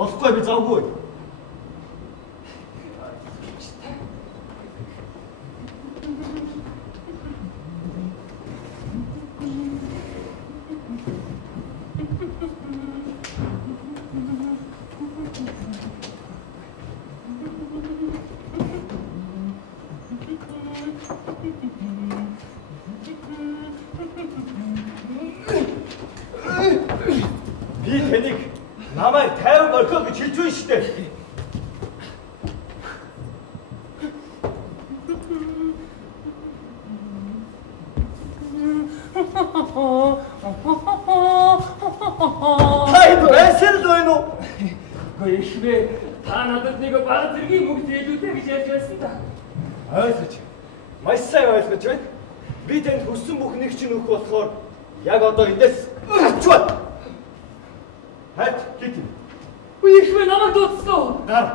Болохгүй би завгүй. Би тэнийг намайг 50 орхио гэж хэлж байна шүү дээ. Хайд эсэл дойно. Гоёшвэ та надад нэг баг зэргийн бүгд хэлүүдэй гэж ярьж байсан та. Ойлгож. Маш сайн ойлгож байна. Би танд хүссэн бүх нэг чинь өгөх болохоор яг одоо эндээс очвол. Хайд хит. Гоёшвэ намайг дуудсан. Гар.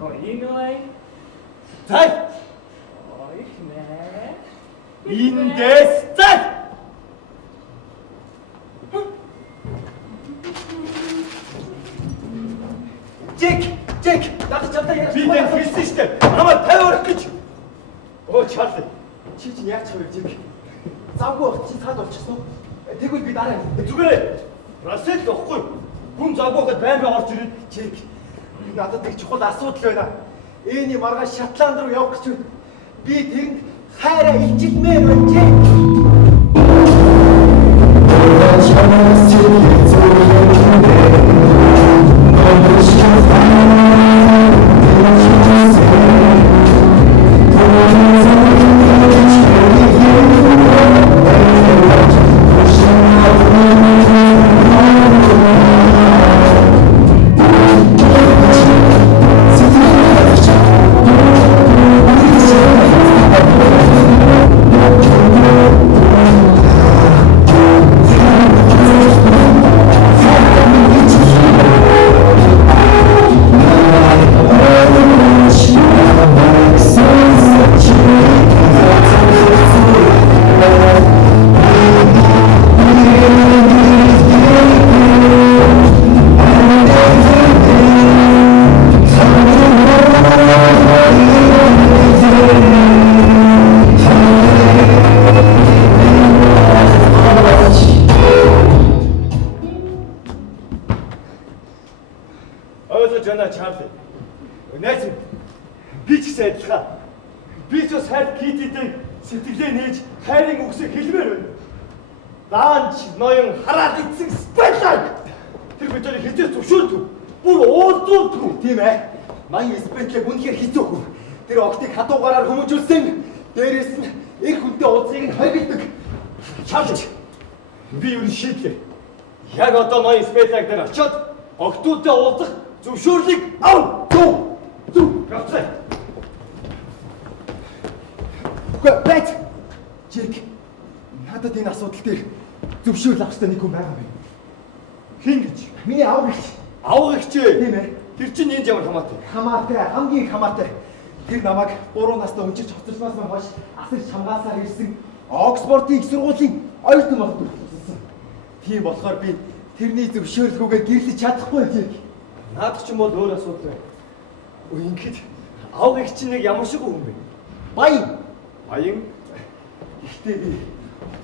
Гоёной. Цай. Гоёшвэ. Эндээс цай. Жек, надад чамтай яриад би танд хэлсэн шүү дээ. Намайг 50 орох гэж. Оо Чарли. Чи чинь яаж чавь Жек? Завгүй бах чи цаад болчихсон. Тэгвэл би дараа зүгээрээ. Расел واخгүй. Хүн завгүйхэд байн орж ирээд Жек. Надад нэг чухал асуудал байна. Эний маргааш Шотланд руу явах гэж байна. Би тэнд хайраа илчилмээр байна Жек. Чарли. Найз би ч гэсэн адилхан. Би ч бас хайр Китидээ сэтгэлээ нээж хайрын үгсийг хэлмээр байна. Даанч ноён хараад ицсэн спетлаг. Тэр бидний хизээ зөвшөөрдөг. Бүр уулзуулдаг. Тийм ээ. Маяг спетлаг үнэхээр хэцүүх. Тэр октыг хадуугаараар хүмүүжүүлсэн. Дээрээс нь их хүнтэй уулзыг нь хойгилдог. Чарли. Би юу шийдлээ. Яг одоо ноён спетлаг дээр очиод октуудтай уулзах зөвшөөрлийг ав. Зүг. Гацаа. Бэт. Жик. Надад энэ асуудал дээр зөвшөөрөл авах хэрэгтэй нэг хүн байгаа бай. Хин гэж? Миний аав гэж. Авга хичээ. Тийм ээ. Тэр чинь энд ямар хамаатай? Хамаатай, хамгийн хамаатай. Тэр намайг 3 настай өнчирч хоцорсноос нь хойш асарч хамгаалсаар ирсэн Оксфордын их сургуулийн оюутан болдог болсон. Тийм болохоор би тэрний зөвшөөрлгүйгээр гэрлэж чадахгүй юм. Наадах ч юм бол өөр асуудал байна. Ингээд авга хичээ нэг ямар шиг хүн бэ? Баян. Баян. Гэхдээ би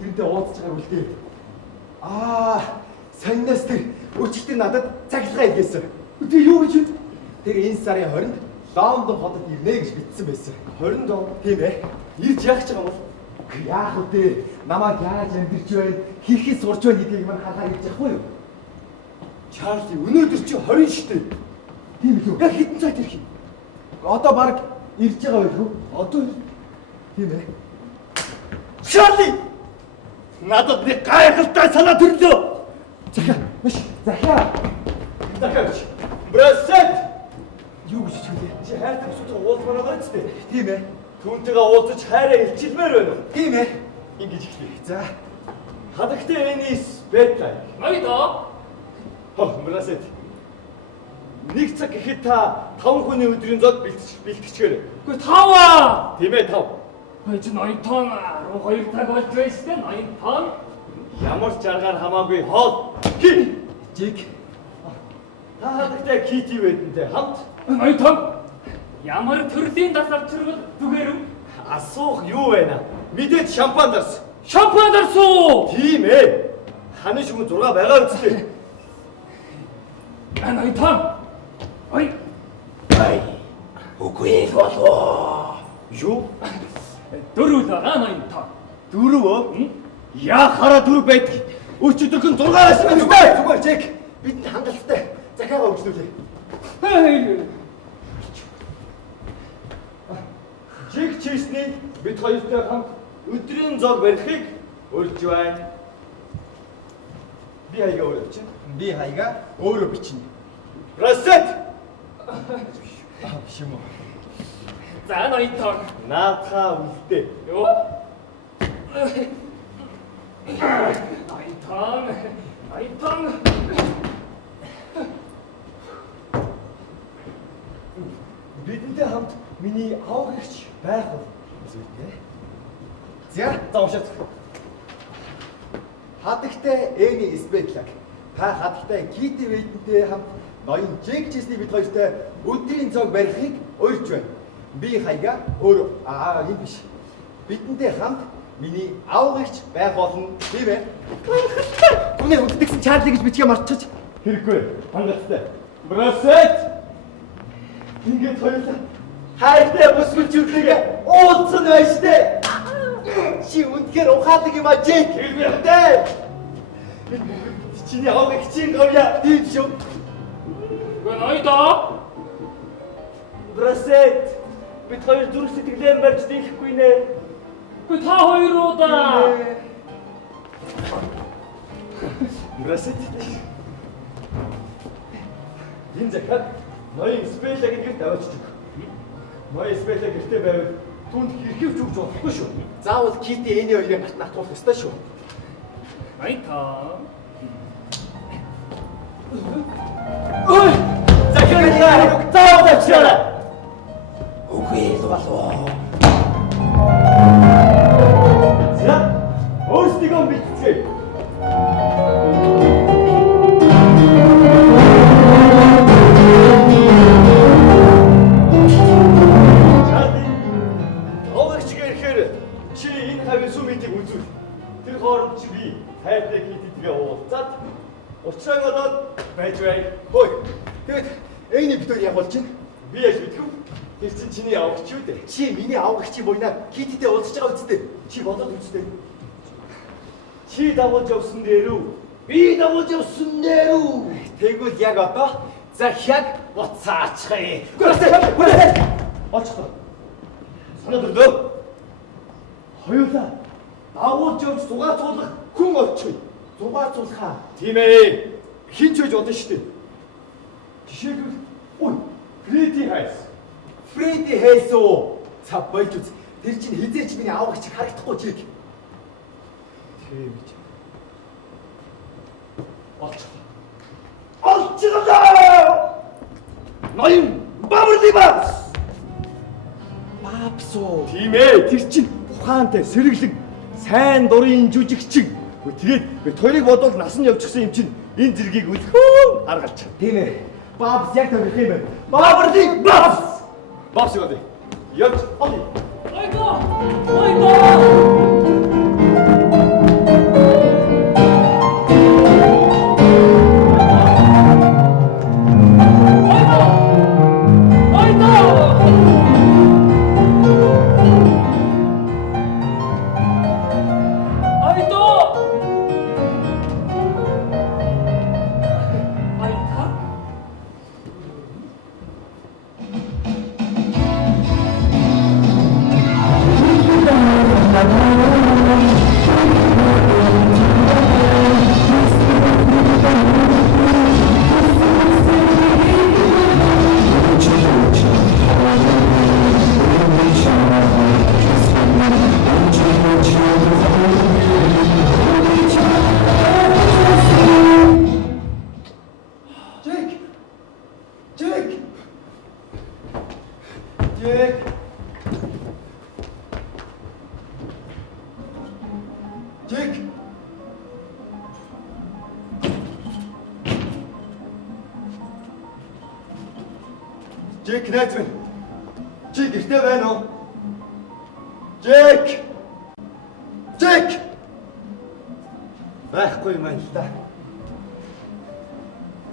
тэрнтэй уулзж байгааг үлдээ. Саннаас тэр өчигдөр надад цахилгаан илгээсэн. Тэгээ юу гэж вэ? Тэр энэ сарын 20-нд Лондон хотод ирнэ гэж бичсэн байсан. 20 доо. Тийм ээ. Ирж яах гэж байгаа юм бол? Яах вэ? Намайг яаж амьдэрч байна? Хэрхэн сурч байна гэдгийг мань харахаар ирж яахгүй юу? Чарли өнөөдөр чи 20 шүү дээ. Тийм үү? Яг хэдэн цагт ирэх юм? Одоо баг ирж байгаа байх уу? Одоо Тийм ээ. Чарли! Надад нэг гайхалтай санаа төрлөө. Захаа, маш захаа. Дахиад. Брэсет! Юу гэж хэлээ? Чи хайртай бүсгүй уулзмаар байгаа ч тийм. Тийм ээ. Түүнтэйгээ уулзаж хайраа илчилмээр байна уу? Тийм ээ. Ингэж хэлээ. За, Хадагтай Энис Бэтлай. Ноёдоо. Брэсет. Нэг цаг гэхэд та 5 хүний өдрийн зод бэлтгэчихээр. Гүй таваа. Тийм ээ 5. Ой чи ноётон 12 цаг болж байна шүү дээ. Ноётон. Ямар ч аргаар хамаагүй хоол. Хи. Жиг. Та хадагтай Кити байдэнтэй хамт Ноётон. Ямар төрлийн дасавчрал зүгээр үү? асуух юу байна? Мэдээд шампан дарс. Шампан дарсуу. Тийм ээ. Ханы шүмэн 6 байгаа үстэй. Ноётон. Ой. Үгүй болоо. Юу? Дөрөв байгаа ноётон. Дөрөв? Яахаараа дөрөв байдаг. Өчигдөрхөн 6 байсан юм бэ? Зүгээр, Жиг. Бидэнд хангалттай. Захаагаа өгчлүүлээ. Жиг чийсний бид хоёртой хамт өдрийн зог барихыг урьж байна. Би хаяга өөрөө чинь. Би хаяга өөрөө бичнэ. Брэсет! Шимо. За ноётон. Наатаа үлдээ. Юу? Ноётон. Ноётон. Бидэнтэй хамт миний авгагч байх бол Зүгтээ. За, заавшаад. хадагтай Эни Спетлаг. Та хадагтай Кити Вэйтэнтэй хамт ноён Жиг Чесний бид хоёртой өдрийн зог барихыг урьж байна. Би хаяга өөр юм биш. Бидэнтэй хамт миний авгагч байх болно. Тийм ээ. Түүний үлддэгсэн Чарли гэж бичгээ марччих. Хэрэггүй. Хангалттай. Брэсет! Ингээд хоёулаа хайртай бүсгүлжүүлэгээ уулзсан байж тээ. Чи үнэхээр ухаадаг юм а Жиг. Хэлбэртэй. Чиний авгагчийн говья тийм шүү. Гүй ноёдоо. Брэсет! Бид хоёр зүрх сэтгэлээр барьж дийлэхгүй нэ. Гүй та хоёроо. Брэсет. Энэ захад ноён спелягийн гэрт аваачдаг. Ноён спеля гэртээ байвал түнд хэрхэвч өгч болохгүй шүү. Заавал Кити Эни хоёрын гарт натуулах ёстой шүү. Ноётон. Ой! Захад заавал авчираа. Үгүй л болов. За, өөрсдөө бэлтгэе. Чи энэ хавийн сүмитийг үзүүл. Тэр хооронд чи би хайртай Китигээ уулзаад уучраг болоод байж бай. Хөөе. Тэгэд Эни бид хоёр яг болж чинь. Би яаж мэдэх вэ? Тэр чинь чиний авагч юу дээ? Чи миний авгагчийн буйнаа Кититэй уулзаж байгаа үсттэй. Чи бодоод үзтээ. Чи дагуулж явсан дээр үү? Би дагуулж явсан дээр үү? Тэгвэл яг одоо захиаг буцаачихъя. Гүрээ! Очихлоо. Санаа төрлөө. Хоёулаа дагуулж явж зугаацуулах хүн олчихъя. Зугаацуулахаа. Тийм ээ. Хин ч үж бодно шүү дээ. Жишээлбэл ой, Фредди Хайс. Фредди Хайсоо. За болж үз. Тэр чинь хизээч миний авгагч харагдахгүй Жиг. Тийм гэж. Олчихлоо. Олчихлоо! ноён Бабарли Бабс. Бабс уу? Тийм ээ, тэр чинь ухаантай, сэргэлэн, сайн дурын жүжигчин. Тэгээд бид хоёрыг бодвол насан явчихсан юм чинь энэ зэргийг өлхөө аргалж. Тийм ээ. Бабс яг тэр юм байна. Бабарли Бабс. Бабс яваа. Явж олё. Ойго! Ойго! Жек найз минь. Чи гэртээ байна уу? Жек! Жек! Байхгүй юм л да.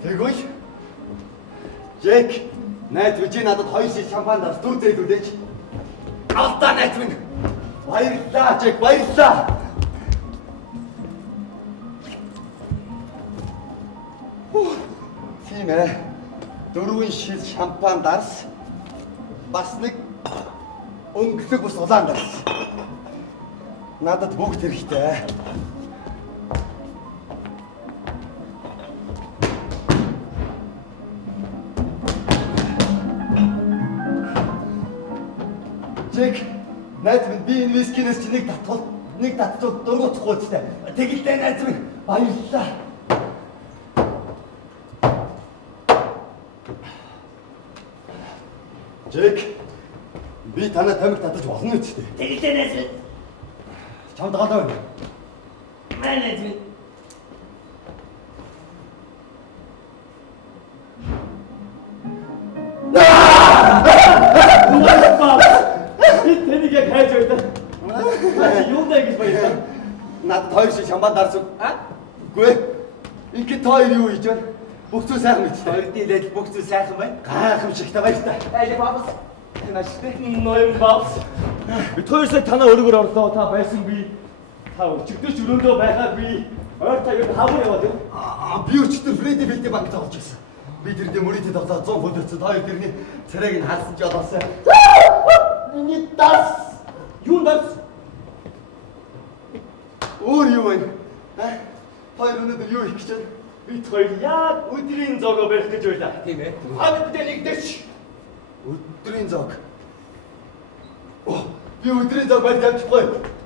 Тэгвэл Жек найз үжи надад 2 шил шампан дас дүүзээд үлээж. Алдаа найз минь. Баярлалаа Жек, баярлалаа. Тийм ээ. 4 шил шампан дарс бас нэг өнгөлөг бус улаан дарс. Надад бүгд хэрэгтэй. Жек, найз минь би энэ вискинээс чи нэг татвал дургуутахгүй үстэй. Тэгэлдээ найз минь баярлалаа. Жек, би танаа тамиг татаж болно үстэй. Тэгэлдээ найз минь. Чамд гаалаа байна. Маань найз минь. Би тэнийг яг хайж байлаа. Юундаа гэж баярлаа. Надад 2 шил шампан дарс уу? Үгүй ээ. Ингээд хоёр юу хийж байна? Бүх зүйл сайхан биз дээ. Хоёр дийлээд бүх зүйл сайхан байна. Гайхамшигтай баяр та. Айле бабс. Наштай. Ноён бабс. Би хоёрсаа танаа өргөр орлоо. Та байсан би. Та өчигдөр ч өрөөндөө байхаа би. Ойр та юу хавар яваад юу? Би өчтөр Фредди Билди банк зоолж байсан. Би тэрдээ мөрөдөө тоглоод 100 фунт өцөд хоёр тэрний царайг нь харсан ч болоосаа. Миний дас. Юу дас? Өөр юу вэ? Хоёр өнөдөр юу хийх гэж байна? Бид хоёр яг өдрийн зоогоо барих гэж байлаа. Тийм ээ. Хамтдаа нэгдэж. Өдрийн зог. Оо, би өдрийн зог барьж авчихгүй.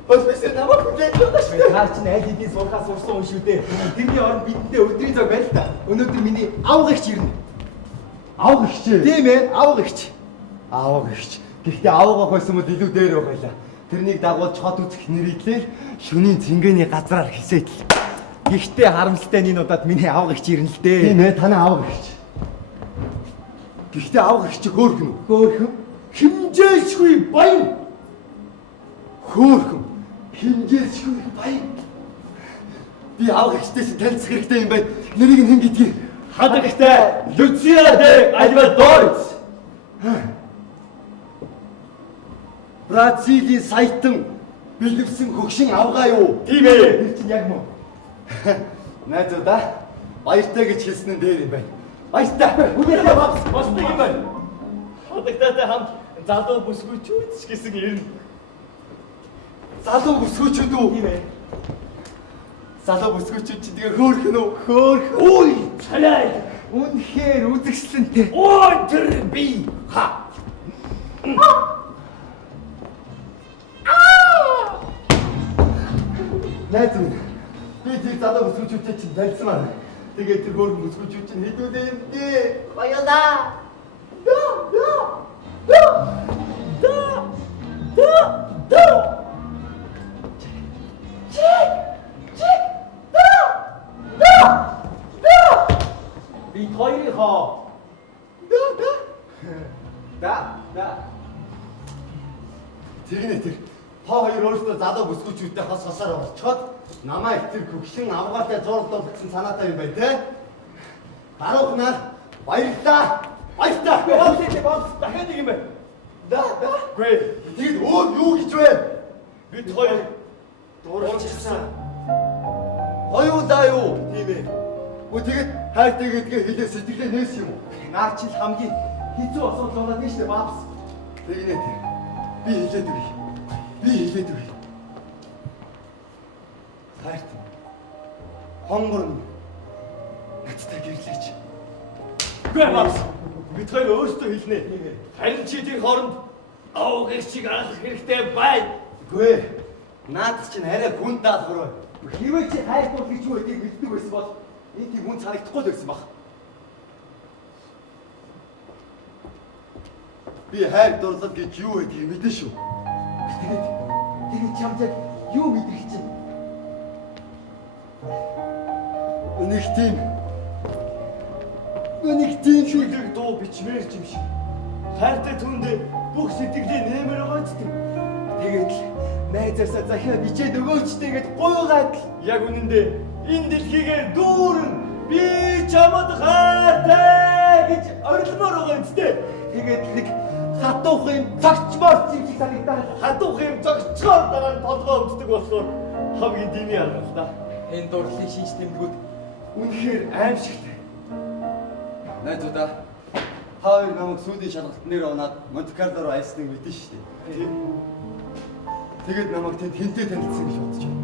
Профессор намайг хүлээж байгаа шүү дээ. Наа чинь аль хэдийн суухаас урсан хүн шүү дээ. Тэрний оронд бидэндээ өдрийн зог барь л та. Өнөөдөр миний авга ихч ирнэ. Авга ихч? Тийм ээ, авга ихч. Авга ихч. Гэхдээ авга хойсон бол илүү дээр байлаа. Тэрнийг дагуулж хот үзэх нэрийдлээ шөнийн цэнгэний газраар хисээд л. Гэхдээ харамсалтай нь энэ удаад миний авга ихч ирнэ л дээ. Тийм ээ, танаа авга ихч. Гэхдээ авга ихч хөөхөн үү? Хөөхөн. Химжээшгүй баян. Хөөхөн. Химжээшгүй баян. Би авга ихчтэйс танилцах хэрэгтэй юм байна. Нэрийг нь хэн гэдгийг Хадагтай Люциа де Альвадорец. Бразилийн саятан бэлэвсэн хөгшин авгаа юу? Тийм ээ. Тэр чинь яг мөн. Найзуудаа баяртай гэж хэлсэн нь дээр юм байна. Баяртай. Үгүй бабс босдог юм байна. Хадагтай хамт залуу бүсгүйчүүд ч гэсэн ирнэ. Залуу бүсгүйчүүд үү? Тийм ээ. Залуу бүсгүйчүүд чи тэгээ хөөхөн үү? Хөөх. Үй, цалай. Үнэхээр үзэсгэлэнтэй. Оо тэр би. Ха. Найз минь. Би тэр залуу бүсгүйчүүдтэй чинь танилцсан аа. Тэгээд тэр хөөхөн бүсгүйчүүд чинь хэдүүлээ юм дээ. Баялаа. Бид хоёрынхоо. Да. Тэгнэ тэр. Та хоёр өөрсдөө залуу бүсгүүчүүдтэй хос хосоор орчход намайг тэр хөгшин авгаатай зурлуулсан санаатай юм байна те. Даруухнаар баярлаа. Бамс дахиад нэг юм байна. Да. Гүй. Тэгэд өөр юу гэж вэ? Бид хоёр дуурайчихсан. Хоёулаа юу? Тийм ээ. Үгүй тэгэд хайртай гэдгээ хэлээ сэтгэлээ нээс юм уу? Наа чи хамгийн хэцүү асуудал болоод тийш дээ бабс. Тэгнэ тэр. Би хэлээд үгүй. Хайрт. Хонгор надтай гэрлээч. Гүй бамс. Бид хоёр өөрсдөө хэлнэ. Харин чи тэр хооронд авгыг шиг анх хэрэгтэй бай. Үгүй. Наад чинь арай гүн даалгавар. Хэвээ чи хайртай гэж юу гэдгийг мэддэг байсан бол энэ тийм хүн санагдахгүй л байсан баг. Би хайр дурлал гэж юу гэдгийг мэдэн шүү. Тэгээд чамд юу мэдрэх чинь? Үнийг тийм шүлэг дуу бичмээр юм шиг. Хайртай түндээ бүх сэтгэлээ нэмэр байгаа ч тийм. тэгээд л найзаасаа захиа бичээд өгөөчтэйгээд гуйгаад л Яг үнэндээ энэ дэлхийгээр дүүрэн би чамд хайртай гэж орилмоор байгаа юм зү. тэгээд нэг хатуух юм цагчмаар чиг санагдаад Хадуух юм зогцгоор дараа нь толгоо өвддөг болохоор хамгийн дими арга л да. энэ дурлалын шинж тэмдгүүд үнэхээр аимшигтай. Найзуудаа та хоёр намайг сүүлийн шалгалт нэр оноод Монте-Карло руу аясныг мэдэн шүү дээ. Тийм. Тэгээд намайг тэнд хинтээ танилцсан гэж бодож байна.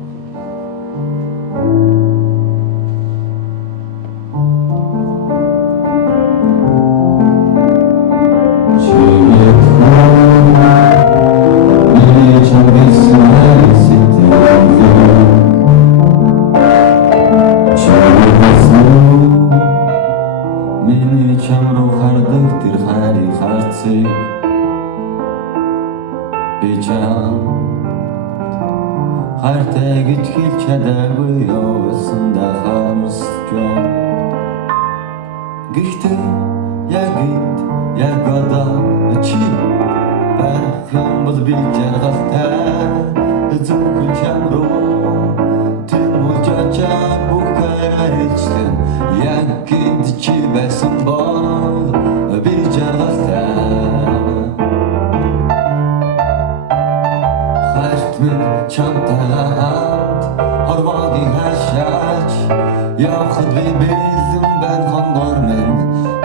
Хайртай гэж хэлж чадаагүй явсан да хамсж байна. Гэхдээ яг энд яг одоо чи байх юм бол би жаргалтай зөвхөн чам руу тэмүүлжача бүхээрээ хэлсэн. Яг энд чи байсан бол би жаргалтай. Чамтайгаа хамт хорвоогийн хашаач явахад би бэлэн байна хонгор минь.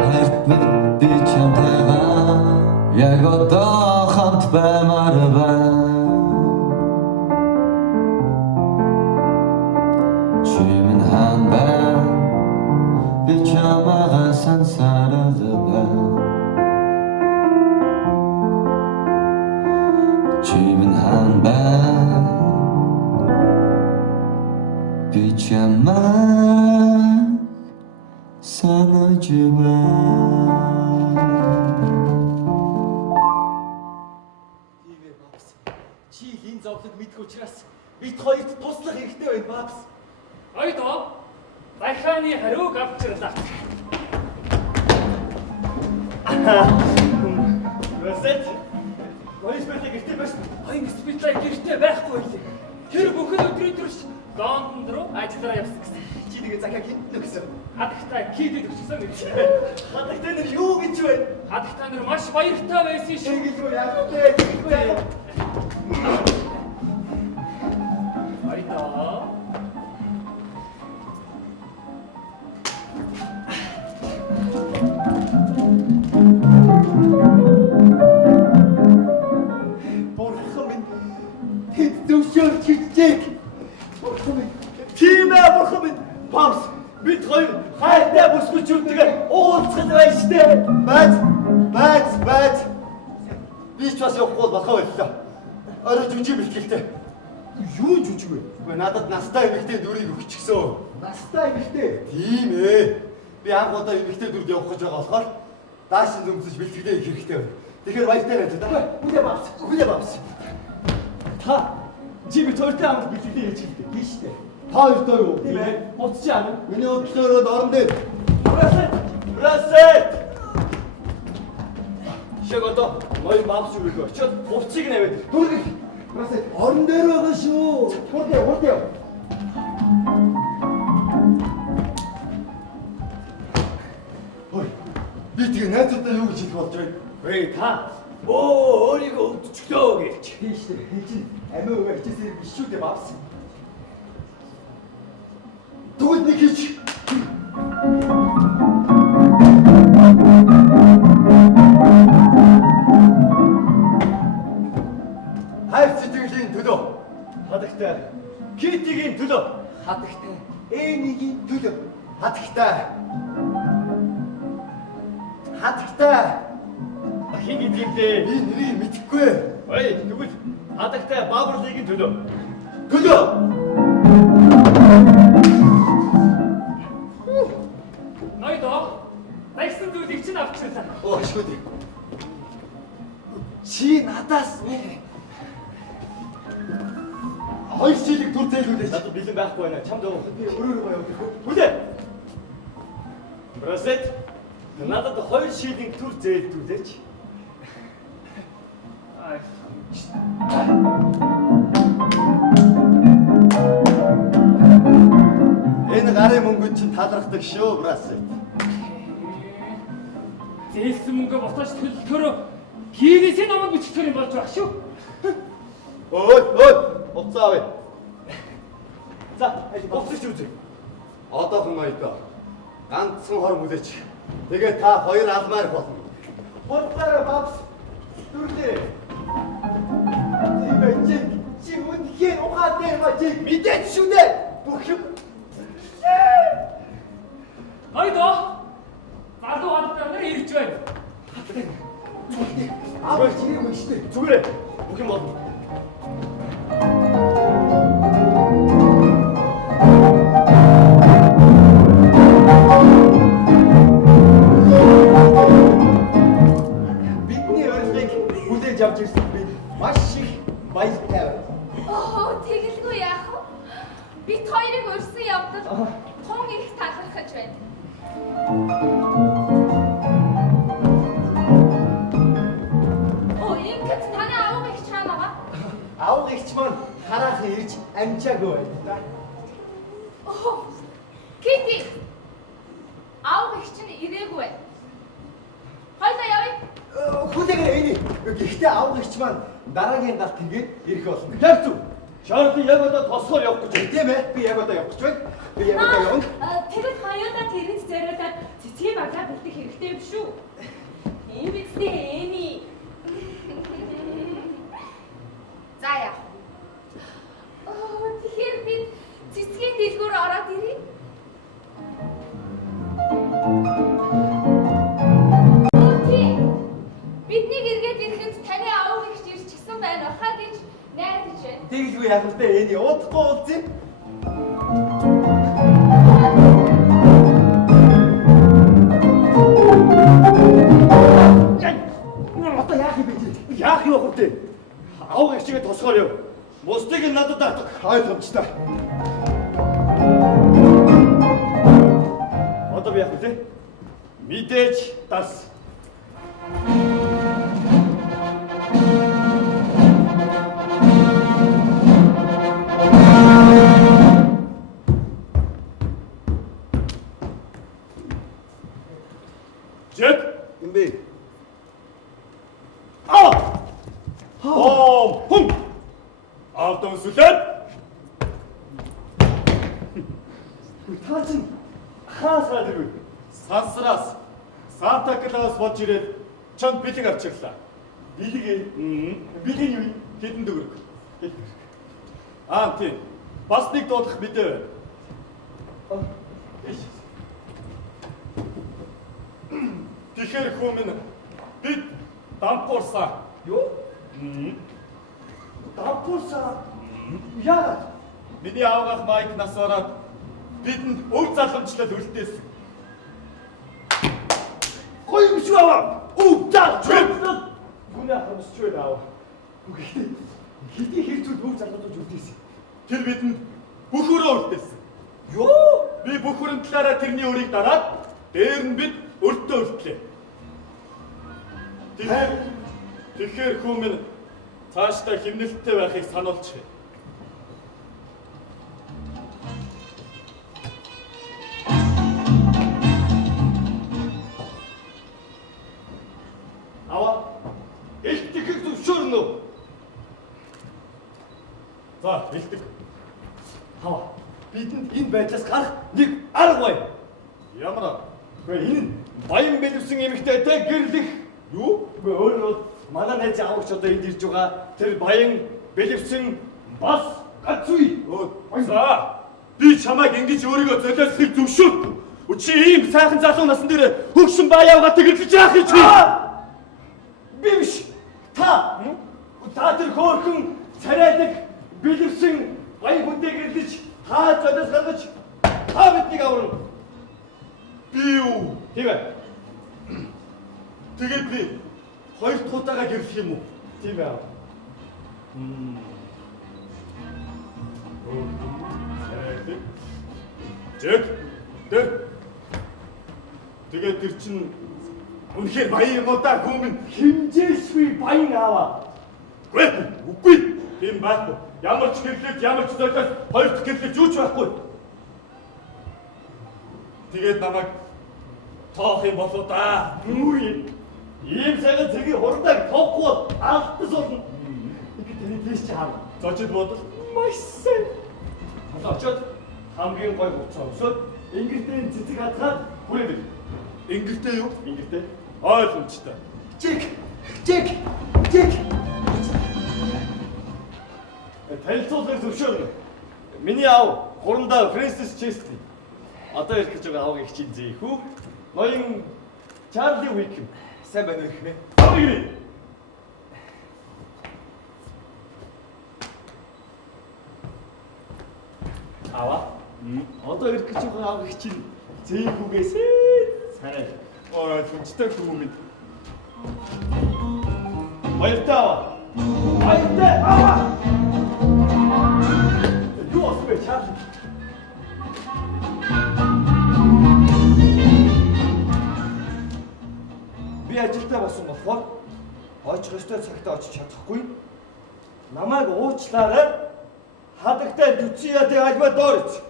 Хайрт минь би чамтайгаа яг одоо хамт баймаар байна. Чи минь хаан байна би чамайгаа сансараад байна. Чи минь хаан байна би чамайг санаж байна. Тийм ээ бабс. Чи энэ зовлог мэдэх учраас бид хоёрт туслах хэрэгтэй байна бабс. Ойдоо дахианы хариуг авчирлаа. වැсэт. Гоёс бэлэг гэртээ байсан. Хоёр спитлай гэртээ байхгүй байлээ. Тэр бүхэн өдрийн турш Лондонд руу ажиллараа явсан гэсэн. Чи тэгээ захиа хинтнэ гэсэн. Хадагтай кидэд өчсөн гэж. Хадагтай нэр юу гэж вэ? Хадагтай нар маш баяртай байсан шүү. Тэгэлгүй яг үгүй. Ойдоо. Бурхан минь тэд зөвшөөрч хичээг. Бурхан минь Тийм ээ бурхан минь. Бамс. Бид хоёр хайртай бүсгүүчүүдтэйгээ уулзах байж тээ. Бац. Би ч бас явахгүй болохоо боллоо. Орой жүжиг бэлтгэлтэй. Юу жүжиг вэ? Үгүй надад настай эмэгтэй дүрийг өгчихсөн. Настай эмэгтэй. Тийм ээ. Би анх удаа эмэгтэй дүрд явах гэж байгаа болохоор даашин зөмсөж бэлтгэлээ их хэрэгтэй байна. Тэгэхээр баяртай байж та. Үгүй бабс. Та чи бид хоёртой хамт бэлтгэл хийж хэлдэг тийм шүү дээ. Та хоёртой юу? Тийм ээ. Буцчих аа. Миний өглөөрөө орон дээр. වැсэт. яг одоо ноён бамс үргэлж очиод хувцсыг наваад Дургыг. Басаа орон дээр байгаа шүү. Хурд. Ой. Би тэгээ найзуудаа юу гэж хэлэх болж байна? Эй та өөрийгөө өвдчихлөө гэж. Тийм шүү дээ. Хин чин амиа өвөө хичээсээр биш шүү дээ баавс. Тэгвэл нэг хич. Хайр сэтгэлийн төлөө. Хадагтай Китигийн төлөө. Хадагтай Энигийн төлөө. Хадагтай Хин гэдгиймдээ. би нэрийг мэдэхгүй. Ой тэгвэл хадагтай Баабурлигийн төлөө. Төлөө. Ноёдоо. Тэгсэн зүйлийг чинь авчихсан. Оо шүү дээ. Чи надаас хоёр шилэг дүр зээлгүүлээч. Надад бэлэн байхгүй байна. Чамд өгөх. Би өөрөө гоё явах. Хүлээ. Брасет. Надад 2 шилийн төр зээлдүүлээч. Энэ гарын мөнгөнд чинь талархдаг шүү, Брасет. Зээлсэн мөнгө ботооч төлөлтөөрөө хийгээсээ намайг бичихээр юм болж байгаа шүү. Ой, уцаа авъя. За, хувцсч үзье. Одоохон ноёдоо. Ганцхан хор мүлээч. Тэгээ та хоёр алмаар болно. Бургаараа бавс. Дүрлээ. Чи үнхээр ухаатай ба чи мэдээч шүү дээ. Бүх юм. Ноёдоо. Гадуу хадтаа ирж байна. Аавч ирээгүй шүү дээ. Зүгээрээ. Бүх юм болно. Бидний урилгыг хүлээж авч ирсэн би маш их баяртай байна. Тэгэлгүй яах вэ? Бид хоёрыг өрсөн явдал тун их талархаж байна. Ингэж танай аав их чаана ба? Аав эгч маань хараахан ирж амжаагүй байна да. Кити. Аав их чинь ирээгүй байна. Хоёлаа явъя. Хүлээгээрэй энийг. Гэхдээ аав эгч маань дараагийн галт тэгээд ирэх болно. Яг зүг. Шарли яг одоо тосгоор явах гэж байна. Тийм ээ. Би яг одоо явах гэж байна. Би яг одоо явна. Тэгэд хоёулаа тэрэн зориулаад цэцгийн баглаа бэлдэх хэрэгтэй юм шүү. Ийм бидтэй эми. За яах вэ? Тэгэхээр бид цэцгийн дэлгүүр ороод ирье. Биднийг эргээд ирэхэд таны аав ихч ирчихсэн байна хаа гэж найдаж байна. Тэгэлгүй яг л дээ энэ удахгүй уулзъя. Одоо яах юм бэ? Яах юм бэ хөө? Аав эгчгээ тосгоор яв. Бусдыг нь надад даатах. Ойлгомжтой. Одоо би яах вэ? Мэдээж тас. Жет. Юм бэ? Хум. Автон сүлээд. Та чинь хаасаад ирвэ? Сансраас Санта Клаус болж ирээд чонд бэлэг авчирлаа. Бэлэг. Бэлэг юу? Хэдэн төгрөг. Тийм. Бас нэг дуудах мэдээ байна. Тэгэхээр хүмүн бид дампуурсан. Юу? Дампуурсан. Яагаад? Миний аавгах майк нас ороод бидэнд өв залхамжлал үлдээсэн. Гоё юм шүү аваа. Даа. Гүнээ хамсч байна аваа. Гэхдээ хэдий хэрцүүд өв залгуудаж үлдээсэн. Тэр бидэнд бүхөрөө үлдээсэн. Юу? Би бүхөрөн талаараа тэрний өрийг дараад дээр нь бид өртөө үлдлээ. Тэгэхээр Тэгэхээр хүмүүс цаашдаа хэмнэлттэй байхыг сануулчих. Ава. Элтгэх зөвшөөрнө үү? За, бэлдэг. Хава. Бидэнд энэ байдлаас гарах нэг арга байна. Ямар аа? Гэхдээ энэ баян бэлэвсэн эмэгтэйтэй гэрлэх юу? Гэхдээ өөрөө манай найз авагч одоо энд ирж байгаа тэр баян бэлэвсэн бас гацүй. За, би чамайг ингэж өөрийгөө золиослохыг зөвшөөрөхгүй. Чи ийм сайхан залуу насн дээр хөгшин баяавгаа тэгэлж яах гэж вэ? Би биш. Та тэр хөөрхөн царайдаг бэлэвсэн баян хүнтэй гэрлэж та золиос гаргаж та биднийг аварна. Би юу? Тийм ээ. Тэгээд би хоёр дахь удаага гэрлэх юм уу? Тийм ээ. Жиг. Тэгээд тэр чинь үнэхээр баян юм уу да хүмүн? Химжээшгүй баян аваа. Үгүй. Тийм байхгүй. Ямар ч гэрлэлт, ямар ч золиос хоёр дахь гэрлэлт юу ч байхгүй. Тэгээд намайг тоох юм болоо да. Юу юм? Ийм сайхан цэгийн хурдаг тоохгүй алдтас болно. Ингээд тэний тийш чи хаа. Зочид бодол. Маш сайн. Очоод хамгийн гой хуцаа өсөөд ингэртэн цэцэг хатгаад хүрээдэг. Ингэртэй юу? Ингэртэн. Ойлгомжтой. Жиг. Танилцуулгыг зөвшөөрнө. Миний аав хурандаа Фрэнсис Честли. Одоо ирэх гэж байгаа аавын хичээл зээх үү? Ноён Чарли Уикхэм. Сайн байна уу ихнэ? Авъя. Ава. Одоо ирэх гэж байгаа аавын хичээл зээх үгээс санаа. Ойлгомжтой хүмүүс. Баяртай аваа. Баяртай аваа. Юу асууж чарли? Би ажилдаа болсон болохоор очих ёстой цагтаа очиж чадахгүй. Намайг уучлаарай. Хадагтай дүцияатай альва доорч.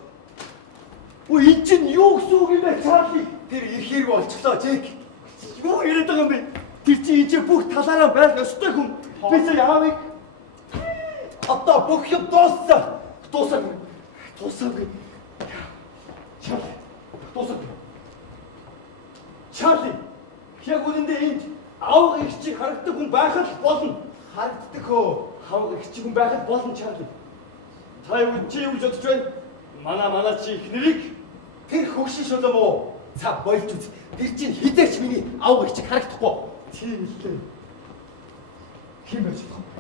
Өө энэ чинь юу гэсэн үг юм бэ чарли? Тэр их хэрэг болчихлоо Жиг. Юу яриад байгаа юм бэ? Тэр чинь энэ бүх талаараа байх ёстой хүн. Би сая аавыг одоо бүх юм дууссан. Дуусаагүй. Чарли. Дуусаагүй. Чарли. Яг үнэндээ энд аав их чиг харагддаг хүн байхад болно. Харагддаг хөө. Аав их чиг хүн байхад болно Чарли. Та юу чи юу бодож байна? Манай чи их нэрийг Тэр хөгшин шулам уу? За болж үз. Тэр чинь хизээч миний аав их чиг харагдахгүй. тийм л дээ. Хин байж болох юм.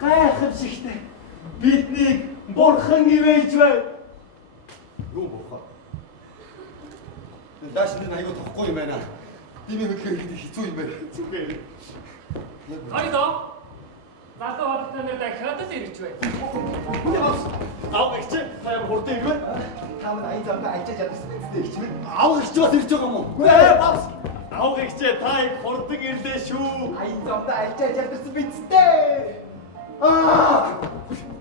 гайхамшигтай. Биднийг бурхан ивэж бай. Юу бохоо? Дааш энэ аягүй тохгүй юм байна. Дими хөдлөх хэцүү юм байна. Зүгээр. Харидо. Залуу хаттай нэр дахиад л ирж бай. Аав их чи таяа хурдан ирвэ. Та манай аян замдаа ажиллаж ядсан биз дээ их чинь. Аав их чи бас ирж байгаа юм уу? Үгүй ээ, бабс. Авах ихчээ та их хордог ирлээ шүү. Аян зовдоо альчааж ядсан биз дээ.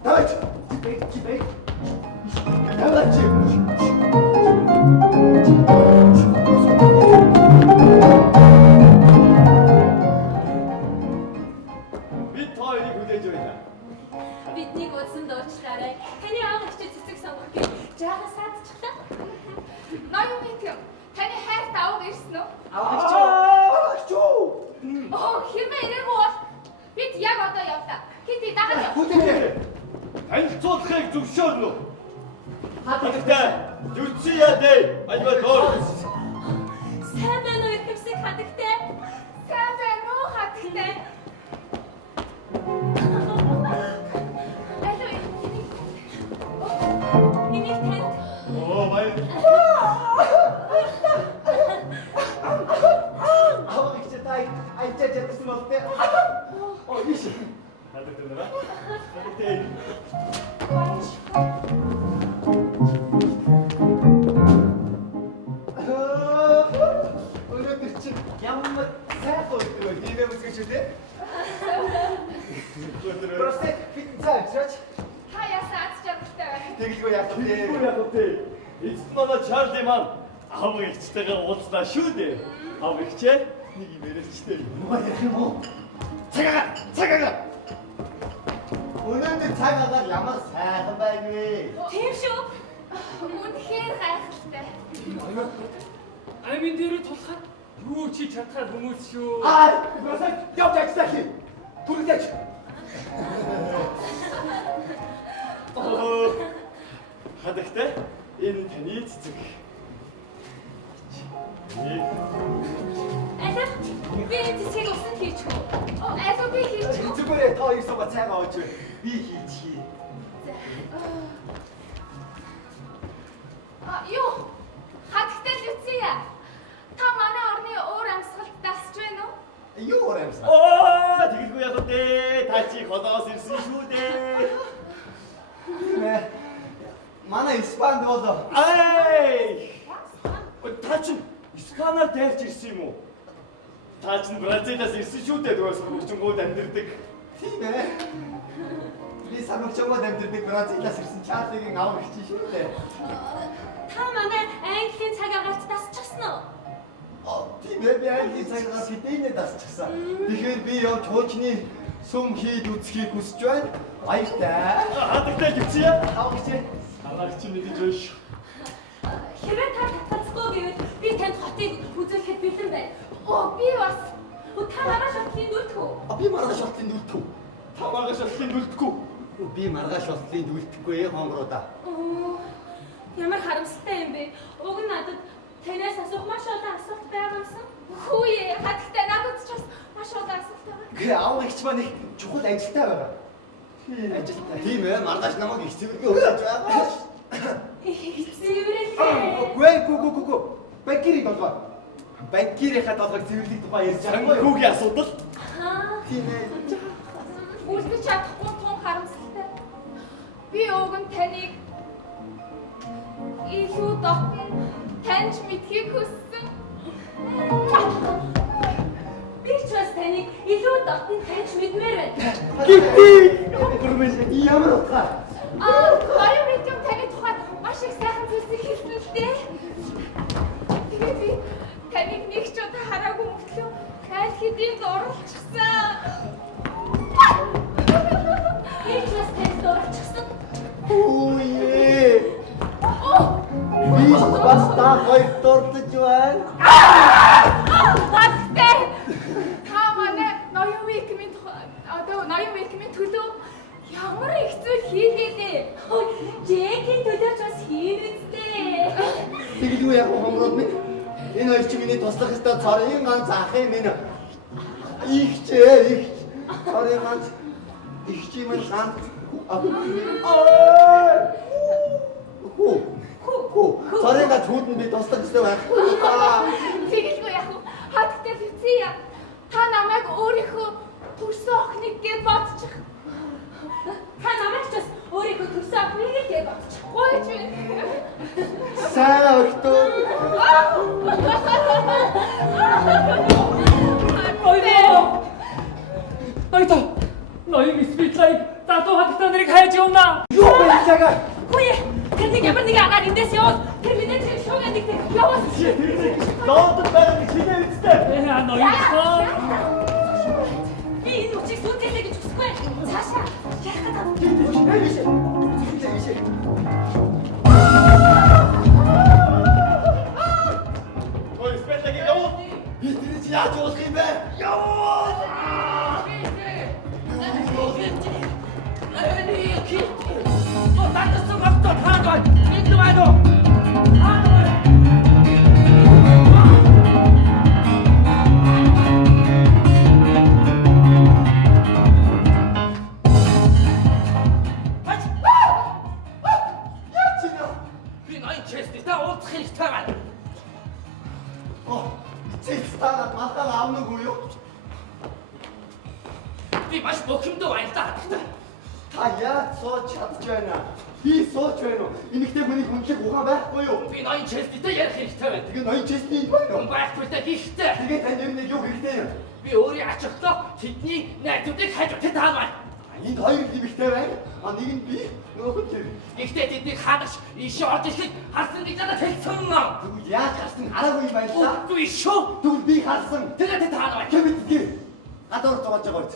Давай. Давай. Бид хоёрыг хүлээж байна. Бидний гудсан дуучлаарай. Таны аав эгч цэцэг сонгох гэж жаахан саадчихлаа. Ноён Митэ, таны хайр таав ирсэн үү? Чуу. Оо, хэрвээ ирээгүй бол бид яг одоо явлаа. Кити дагаад яв. Хүлээж. Танилцуулахыг зөвшөөрнө үү? Хадагтай. Зүрцэн яа дээ. Альва доор. Сайн байна уу ихэмсэг хадагтай? Сайн байна уу хатагтай? Алуу. Энийг танд Оо баяр. Авах ихчээ та альчааж ядсан бол дээ. Иш. Хадагтай нара. Хадагтай. Өнөөдөр чи ямар сайхан өдөр вэ? Дивэ мөсгөж үү те? Просто фитцаач. Та ясаа аз жаргалтай байна. Тэгэлгүй яах вэ? Юу яах вэ? Эцэст манай Чарли маань авах ихчтэйгээ уулзнаа шүү дээ. Авах ихчээ нэг юм яриачтэй. Нуга ярих юм уу? Цагаагаа. Өнөөдөр цаг агаар ямар сайхан байна вэ? тийм шүү. Үнэхээр гайхалтай. Амин дээр тулахад юу чи чадхаар хүмүүс шүү. Просто явж ажиллах. Түргэж. Хадагтай энэ таны цэцэг. Алаа би цэцгийг усан хийчих үү? Алуу би хийчих. Зүгээр та хоёр суугаа цайгаа ооч. Би хийчихье. Юу? Хатагтай л үсэе. Та манай орны өөр амьсгалд дасч байна уу? Юу орамсаа? Оо, тэгэлгүй яах вэ? Та чи холоос ирсэн шүү дээ. Манай Испанд бол Ай! Та чи Испанаар дайрч ирсэн юм уу? Та чи Бразилаас ирсэн шүү дээ. Тэгээс хөгжингүүд амьдэрдэг. тийм ээ. Би санагчмаа дамжирдаг Бразилаас ирсэн Чарлигийн аав их чинь шүү дээ. Та манай Английн цаг агаарт дасчихсан уу? Тийм ээ, би англи цагаас хэдийнэ дасчихсан. Тэгэхээр би явж хуучны сүм хийд үзхийг хүсэж байна. Баяртай. Хадагтай гिचээ. Аав чи Анаач чи нэгж байна шүү. Хэрвээ та татгалзахгүй гэвэл би танд хотыг үзүүлэхэд бэлэн байна. Би бас Та маргааш хотлын дүртгүү. би маргааш шотлын дүлдэхгүй. Та маргааш шатлын дүлдэхгүй. Би маргааш шотлын дүлдэхгүй хонгороо. Ямар харамсалтай юм бэ? Уг нь надад танаас асуух маш олон асуулт байгаамсан. хүү хатагтай надад ч бас маш олон асуулт байгаа. Гэ аав ихч маань их чухал ажилтай байгаа. Ажилтай. Тийм ээ, маргааш намайг их цэвэргээ өгөөж байгаа. Цэвэрлээ. Гү. Банкирыг болгоо. Банкирийнхаа толгойг цэвэрлэх тухай ярьж байгаа юм уу? Хүүгийн асуудал. Тийм ээ. Үлдэж чадахгүй тун харамсалтай. Би уг нь таныг илүү дотн таньж мэдхийг хүссэн. Би ч бас таныг илүү дотн таньж мэдмээр байна. Гүрмэс ямар утга? Хоёр мэдрэм таны тухайд маш их сайхан зүйлсийг хэлсэн л дээ. Тэгээд би таныг нэг ч удаа хараагүй мөртлөө айл хэдийн дурлчихсан. Би ч бас танд дурчихсан. Үе. Би бас та хоёр дурдж байна. Баттай. Та манай ноён викмийн төлөө ямар их зүйл хийгээдээ. Жэкийн төлөөч бас хийн үстэй. Тэгэл юу яг хонгороод минь энэ хоёр чи миний туслах ёстой цорын ганц ахын минь их цорын ганц их чи минь ганц цорын ганц хүүдэн би туслах ёстой байхгүй. Тэгэлгүй яг хаттай зүцээ. Та намайг өөрийнхөө төрсөн охиныг гэж бодчих. Та намайг ч бас өөрийнхөө төрсөн охиныг л гэж бодчихгүй ч Сайн өгтөө. чи тэр лондон байгааг хинээ үстэй. ноён. Би энэ үчиг сүйтгэлээ гэж хүсэхгүй. Цаашаа яах гэдэг вэ? Ой, спектакль явуу. Би тэр чи яаж уулах юм бэ? Явуу! Цэцтаанад малтаа аавнаг уу юу? Би маш бохимдоо байна та. Та яаж сууж чадж байна? Би сууж байна уу? Энэхтэй хүний хүнлэг ухаан байхгүй юу? Би ноён честтэй ярих хэрэгтэй байна. Тэгээ ноён честний энэ байна уу? Байхгүй та хийхтэй. Тэгээ тань ер нь юу хэрэгтэй юм? Би өөрийн ач холбогдоо тэдний найзуудыг хайж тэд хаамаа. Энд хоёр нэмэгтэй байна. Нэг нь би, нөгөө нь тэр. Гэхдээ тэднийг хадагч ийшээ орж ирэхэд харсан гэж надад хэлсэн юм. Тэгвэл яаж харсан хараагүй юм байна л да. Үгүй шүү. Тэгвэл би харсан. Тэгээд тэд хаамаа. Кэмэдгүй. Гадуур зугааж байгаа биз?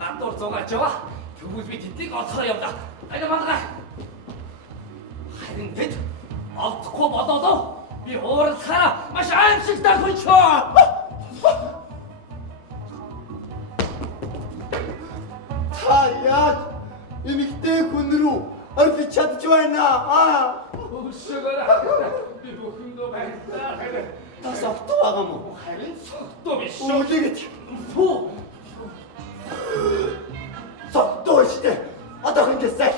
Гадуур зугааж байгаа. Тэгвэл би тэднийг олохоо явлаа. Айда мандаа. Харин тэд олдохгүй болоодоо би ууралхаараа маш аимшигтай хүчөө. Та яаж эмэгтэй хүн рүү орж чадж байна? Өшөөрөө би бохимдоо байна. Та согтуу байгаа мó? Харин согтуу биш. Үлээгээд Фу. согтуу штэ. Одоо хингээсэй.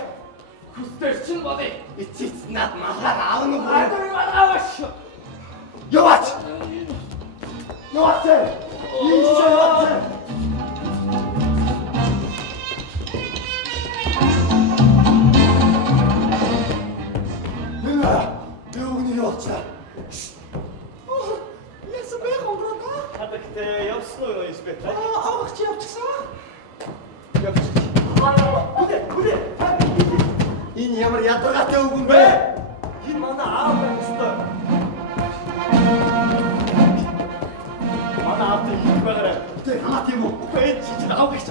Хүстэй чинь болъё. Эцэц над махаар аавна уу? Аагүй маргааш. Яваач. Яваач. Ийшээ яваач. Юуны яваачаа. Яс бэ хондроо? Хадагтай явсан уу энэ спектакль? Авах чи явчихсан. Үгүй. Энэ ямар ядаргаатай үг юм бэ? Энэ манай аав байх ёстой. Манай аав их байгаарай. Тэ хамаа тийм үү? Үгүй энэ чи аав гэж.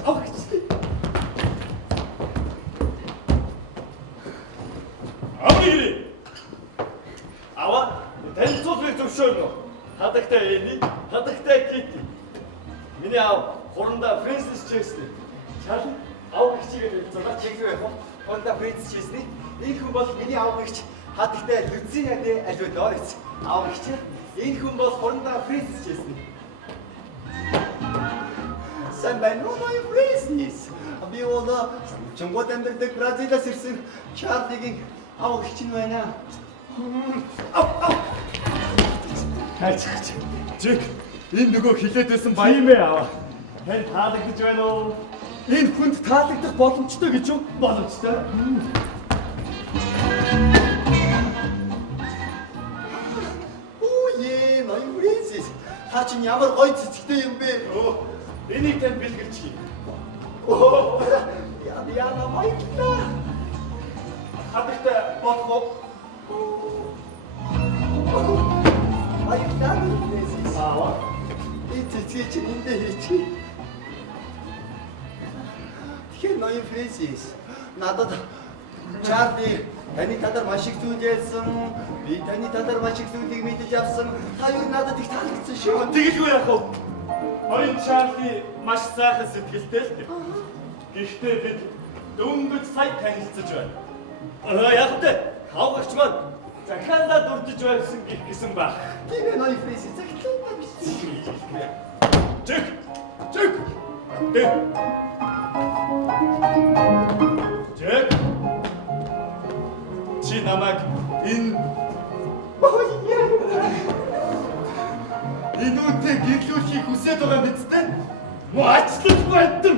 Авгири. Ава тань цуцлыг зөвшөөрнө. Хадагтай эний, хадагтай кити. Миний аав хурандаа Фрэнсис Честни. Чал аав хичээгээд зураг чиглэх байх уу? Хурандаа Фрэнсис Честни. Энэ хүн бол миний аав гэгч хадагтай Люцинадэ аливаа доор. Аав гэгч энэ хүн бол хурандаа Фрэнсис Честни. Сайн байна уу мой Фрэнсис? Би одоо Чонгод амьдардаг Бразилаас ирсэн Чарлигийн аав гэгч нь байна. Хайцгаач. Жиг энэ нөгөө хилээд байсан баян мэ аваа. Тань таалагдж байна уу? Энэ хүнд таалагдах боломжтой гэж юу? Боломжтой. Үе, ной Фрэнсис. Та чинь ямар гоё цэцэгтэй юм бэ? Энийг тань бэлгэлж хий. Яна майта. Хадагтай болох Майта Фрэнсис. аваа. Энэ цэцгийг чинь эндээ хийчих. Тэгэхээр ной Фрэнсис. Надад Чарли таны тадар маш их зүйл ярьсан. Би таны тадар маш их зүйлийг мэдэж авсан. Та юу надад их таалагдсан шүү. Тэгэлгүй яах вэ? Оюун Чарли маш сайхан сэтгэлтэй л дээ. Гэхдээ бид дөнгөж сая танилцж байна. Яг тэ хавгч маань захиалаа дурдж байсан гэх гисэн баг. Тийм ээ ной Фрэнсис захиалаа биш. Чиг. Дээ. Чиг. Чи намайг энэ Идүүтэй гэрлүүлэхийг хүсэж байгаа биз дээ? Маачлах байдсан.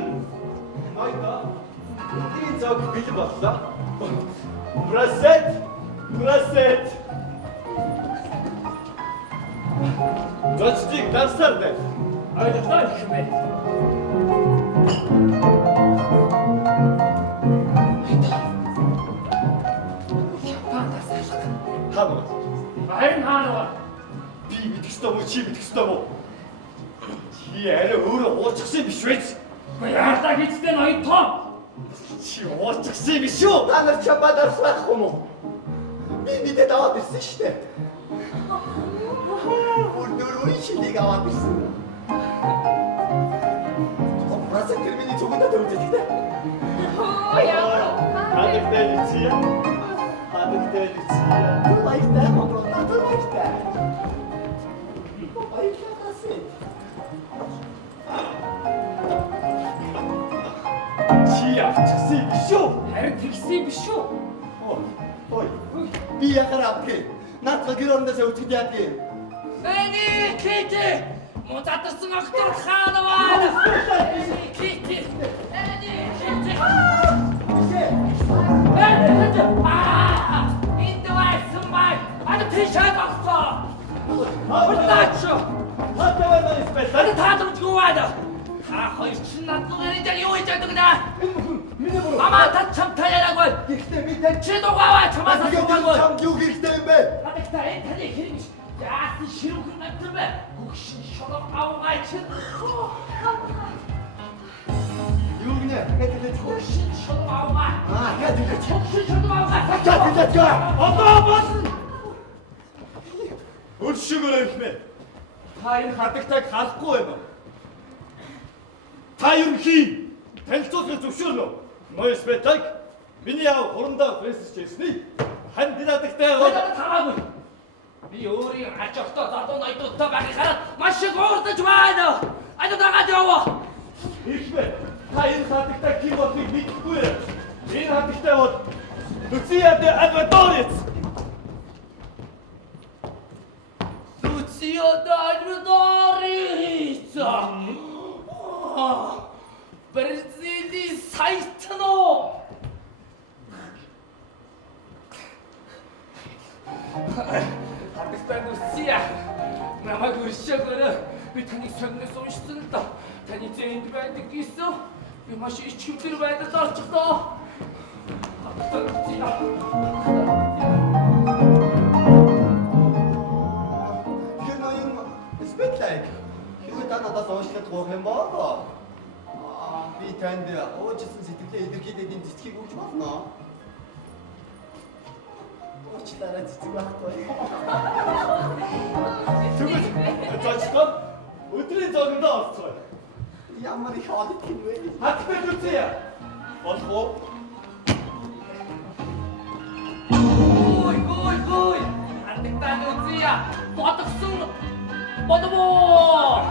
Айда. Энэ зог бэлэн боллоо. Брасет. Зочдыг давсаар дээ. Ойлгохгүй хэмээ. Хаа. Харин хаана Би мэдэх ёстой мó чи мэдэх ёстой мó? Чи арай өөрөө уучихсан биш вэ? Яартаа хийцтэй ноён том. Чи уучихсан биш үү? Та нар чамаа дарсахгүй юм уу? Би мэдээд аваад ирсэн шүү дээ. Бүрдөрөөр шинийг аваад ирсэн. Опраса тэрминий цугтаа төрүүлдэг дээ. Хадагтай лиция. Хадагтай лиция. Баяртай хогроо надад баяртай. Баярлалаа. Чи авчихсан биш үү? Харин тэгсэн биш үү? Ой. Би яхаар авах. Наадах гэр орондоо өчгд яадгийг. Эний Кити! Мутатсан актер хаанаваа! Кити! Эний Кити! Энд вайсан бай! Ана тийшээ багсаа! Хатаач! Хатаа байна специал. Ана таадамжгүй байна! Та хоёр чинь надад дээр юу хийж байдаг нэ? Миний буруу. Мама та чамтай яриаггүй! Гэхдээ би тань Чи дугаваа чамаас асуугаагүй! чам юу хэрэгтэй юм бэ? Хатагтай энэ таны хэрэг яасан ширүүхэн надад бэ? Гүгшин шолоо авгаа чинь. Юу гинэ? Хэдэлж хөө. Гүгшин шолоо авгаа. Хэдэлж. Гүгшин шолоо авгаа. Хэдэлж. Одоо болсон. Өршөөгөө ихмээ. Та энэ хадагтайг халахгүй байна уу? Та ерөнхий танилцуулгыг зөвшөөрнө үү? Ноён спектакль миний яав хурандаа фэсэж ирсний хандидатагтай Надад таагүй. Би өөрийн аж ахтай залуу ноёдтой байхыг хараад маш их уурдаж байна. Ада дагаад яваа. ихмээ. Та энэ хадагтай ким болохыг мэдэхгүй ээ. Энэ хадагтай бол Люция де Альвадорец. Lucio D'Alvadorez. Бразили сайтно. Хатагтай Люция. Намайг өршөөгөөрэй. Би таныг согноос уншсан л да. Таны зэнд байдаг гэсэн. Би маш ичимтэр байдалд орчихлоо. Хатагтай Люция. Тэр ноён спектакль. Хэвээ та надаас уушлахад гоох юм боо. Би танд уужсан сэтгэлээ илэрхийлээд энэ цэцгийг өгч болно. Уучлаарай цэцэг байхгүй. Тэгвэл зочдоо өдрийн зогнодоо орцгоё. Ямар их хаад юм бэ? Хатагтай Люция. Болох уу? Ой. Хатагтай Люция. Бодгсон. Бодомо.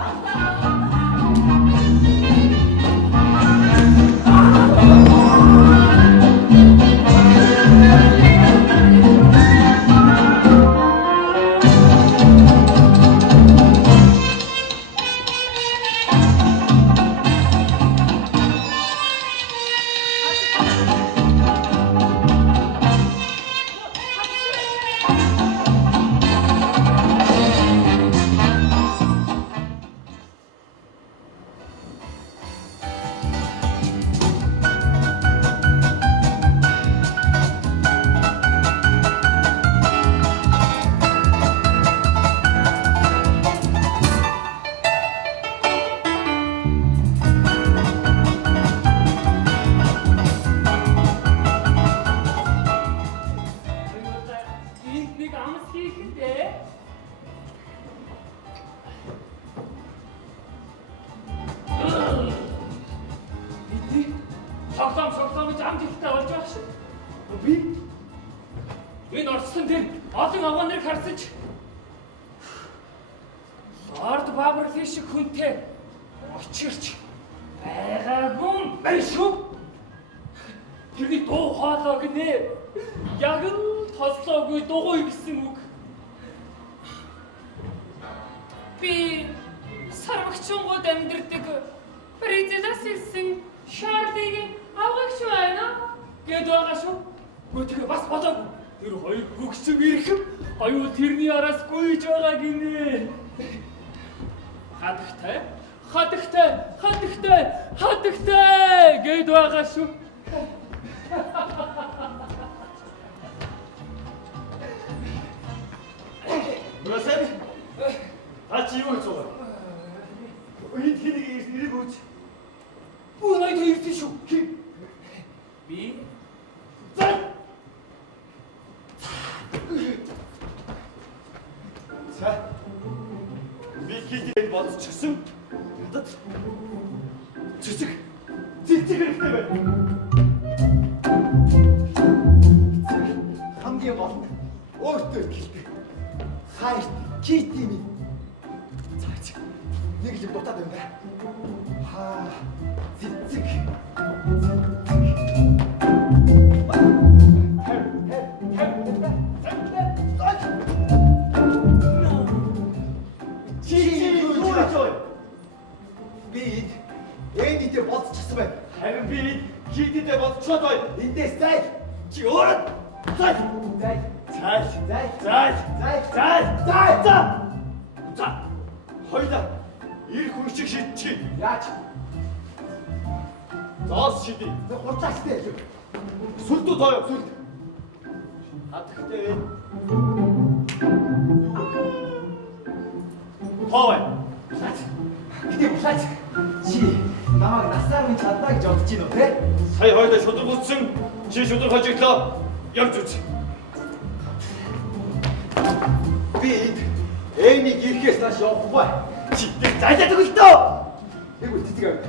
Соглом гэж амжилттай болж байгаа шүү. Би энэ орцсон дээр олон авгааныг харсаж Лорд Баберлин шиг хүнтэй учирч байгаагүй байх шүү. Тэрний дуу хоолой гинэ. Яг л тослоогүй дугуй гэсэн үг. Би сарвагчунгууд амьдардаг Бризелаас ирсэн Шарлигийн авгагч байна гэд байгаа шүү. Гүтгэ бас бодоогүй. Тэр хоёр хөгсөг ирэхэм аюу тэрний араас гүйж байгаа гинэ. Хатагтай гэд байгаа шүү. Бросай. Та чи юу хийж байгаа? Энд хэнийг ирэх үүч. Өөй тэр ирсэн шүү. Би За. Би китийг бодчихсон. Надад цэцэг хэрэгтэй байна. хамгийн гол нь өөртөө гэлдэг. Хайрт кити минь. Цаач. Нэг л дутаад байна. Цэцэг. Би энийг бодчихсон байна. Харин би китидээ бодчиход бай. Эндээс зай. Чи өөрөө зай. Зай. Зай. Зай. Зай. Зай. Зай. Зай. За. За. Хоёлаа ир хүн шиг шидчих. Яач? Зоос шиди. Хурцаастай. Сүлдүү тоо сүлд. Хатахтай. Хой. Гэтэ булаач. Чи намайг насаар минь чадна гэж бодож байна уу те? Сая хоёлаа шудраг үзсэн. Чи шудраг хожиглоо. Явж үз. Би энийг ирэхээс нааш явахгүй. Чи зайлаад өгөл төө. Нэг үл цэцэг авъя.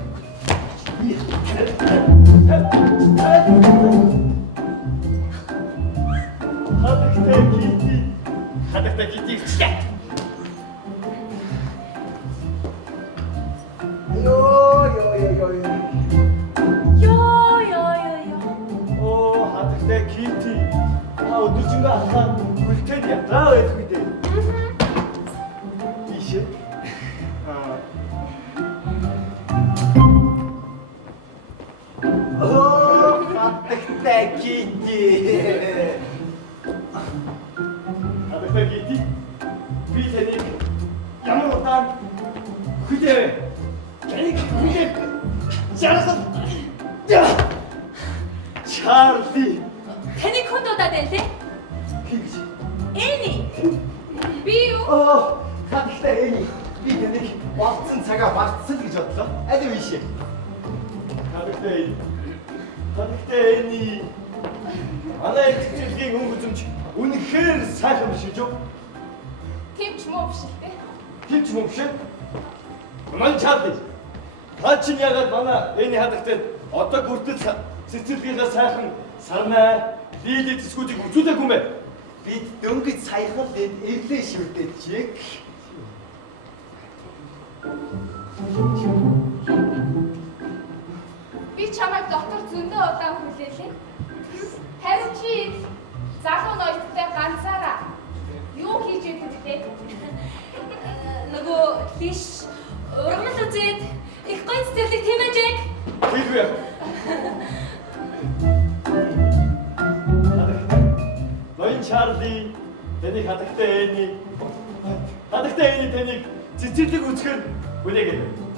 Хатагтай кити чигээ. Оо хатагтай кити. Өдөржингөө алхаад үлдээд ятаа байдаг үү дээ. Ишээ. Хатагтай кити. Хатагтай кити. Би тэнийг ямар удаан хүлээвэ. Тэнийг хүлээ. Чарсан. Чарли. Таны хүнд удаад байна те? Хинч. Эни. Би юу? Хатагтай эний. Би тэнийг болцсон цагаа мартсан гэж бодлоо. Аль вэ ишээ? Хатагтай эний. Манай ихчлэгийн өнгөзөмж үнэхээр сайхан биш үү? Тийм ч муу биш л дээ. Тэвч мөн шиг. Ман чарли. Та чинь ягаад манай эний хатагтай одоо хүртэл цэцэрлэгийнхаа сайхан сарнаа лили тэсгүүдийг үзүүлээгүй юм бэ? Бид дөнгөж саяхан л энд ирлээ шүү дээ чиг. Би чамайг дотор зөндөө удаан хүлээлээ. Харин чи залуу ноёдтой ганцаараа юу хийж байдаг вэ? Нөгөө тийш ургамал үзээд их гоё цэцэрлэг тийм ээ Жек. Хэлвэ. Ноён Чарли тэнийг хатагтай эний тэнийг цэцэрлэг үзэхээр хүлээгээд байна.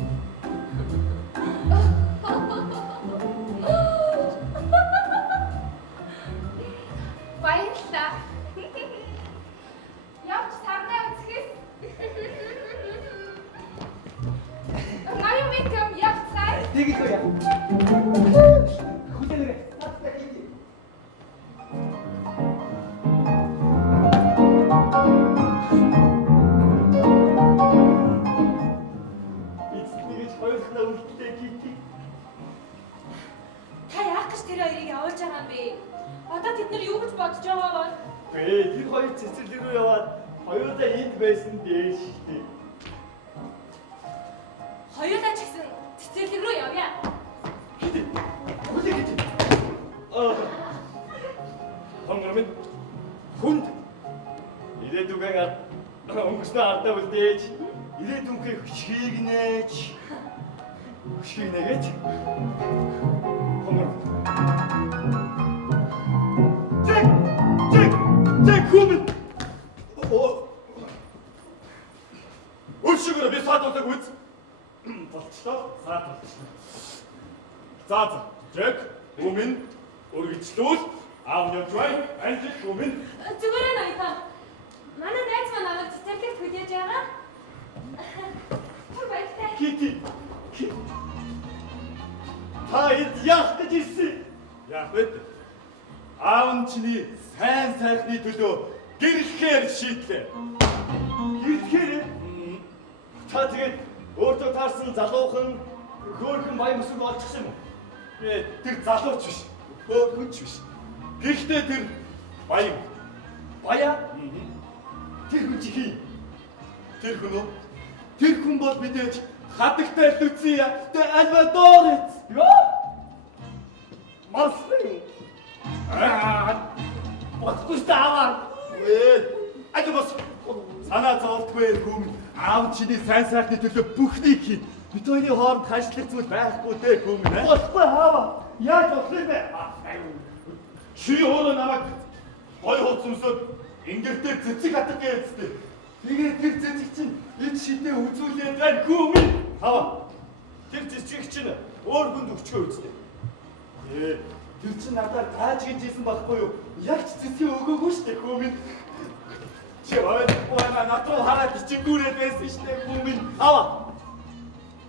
Баярлалаа. Явж сарнаа үзэхээс. Наяа мэдэм явцгаая. Тэгийг яа. Хүлээлээ. Хатагтай кити. Эцэгнийгч хоёулахнаа үлдээ кити. Та яах гэж тэр хоёрыг явуулж байгаа юм бэ? Одоо тэд нар юу гэж бодож байгаа бол? Тэр хоёр цэцэрлэг рүү яваад хоёулаа энд байсан дээ шүү дээ. Хоёулаа ч гэсэн цэцэрлэг рүү явъя. Хүлээ гэж. Хонгормын хүнд ирээдүгээр өнгөснөө ардаа үлдээж ирээдүнхээ хөшгийг нээж хонгор. Зэг хүмүн. Өшгөрө би саатуулдаг үз. Болчлоо саат болчихно. За. Зэг хүмүн өргөжлүүл аав явж бай. Анч хүмүн. Зүгээр ээ ноётоо. Манай найз маань намайг цэцэрлэгт хүлээж байгаа. Кити. Та эд яах гэж ирсэн? Яах вэ? Аав нь чиний сайн сайхны төлөө гэрхээр шийдлээ. Гэрхээр та тэгээд өөртөө таарсан залуухан хөөрхөн баян өсөг олчихсан юм уу? Тэр залууч биш. Хөөрхөнч биш. Гэхдээ тэр баян. Баяа? Тэр хүн чи хий? Тэр хүн үү? Тэр хүн бол мэдээж хадагтай Люция де Альвадорец. Яа? Марслин. Батгүй таавар. Ажибас санаа зовдгүй хүн аав чиний сайн сайхны төлөө бүхнийг хий. Бид хоёрын хооронд хашлах зүйл байхгүй дээ хүн ээ. Батгүй хаава. Яаж болох юм бэ? Чи өөрөө намайг гой хот сүмсөд ингэртэй цэцэг хатаг гээцтэй. Тэгээд тэр цэцэг чинь энэ шидээ үзүүлээд байна хүн. Хаава. Тэр цэцэг чинь өөр хүнд өчгөө үстэй. Тэр чинь надад тааж гэж хэлсэн байхгүй юу? Яг ч цэцэг өгөөгүй шүү дээ хүн. Чи ойроо натруу хараад чигүүрээд байсан шүү дээ хүн. Хаава.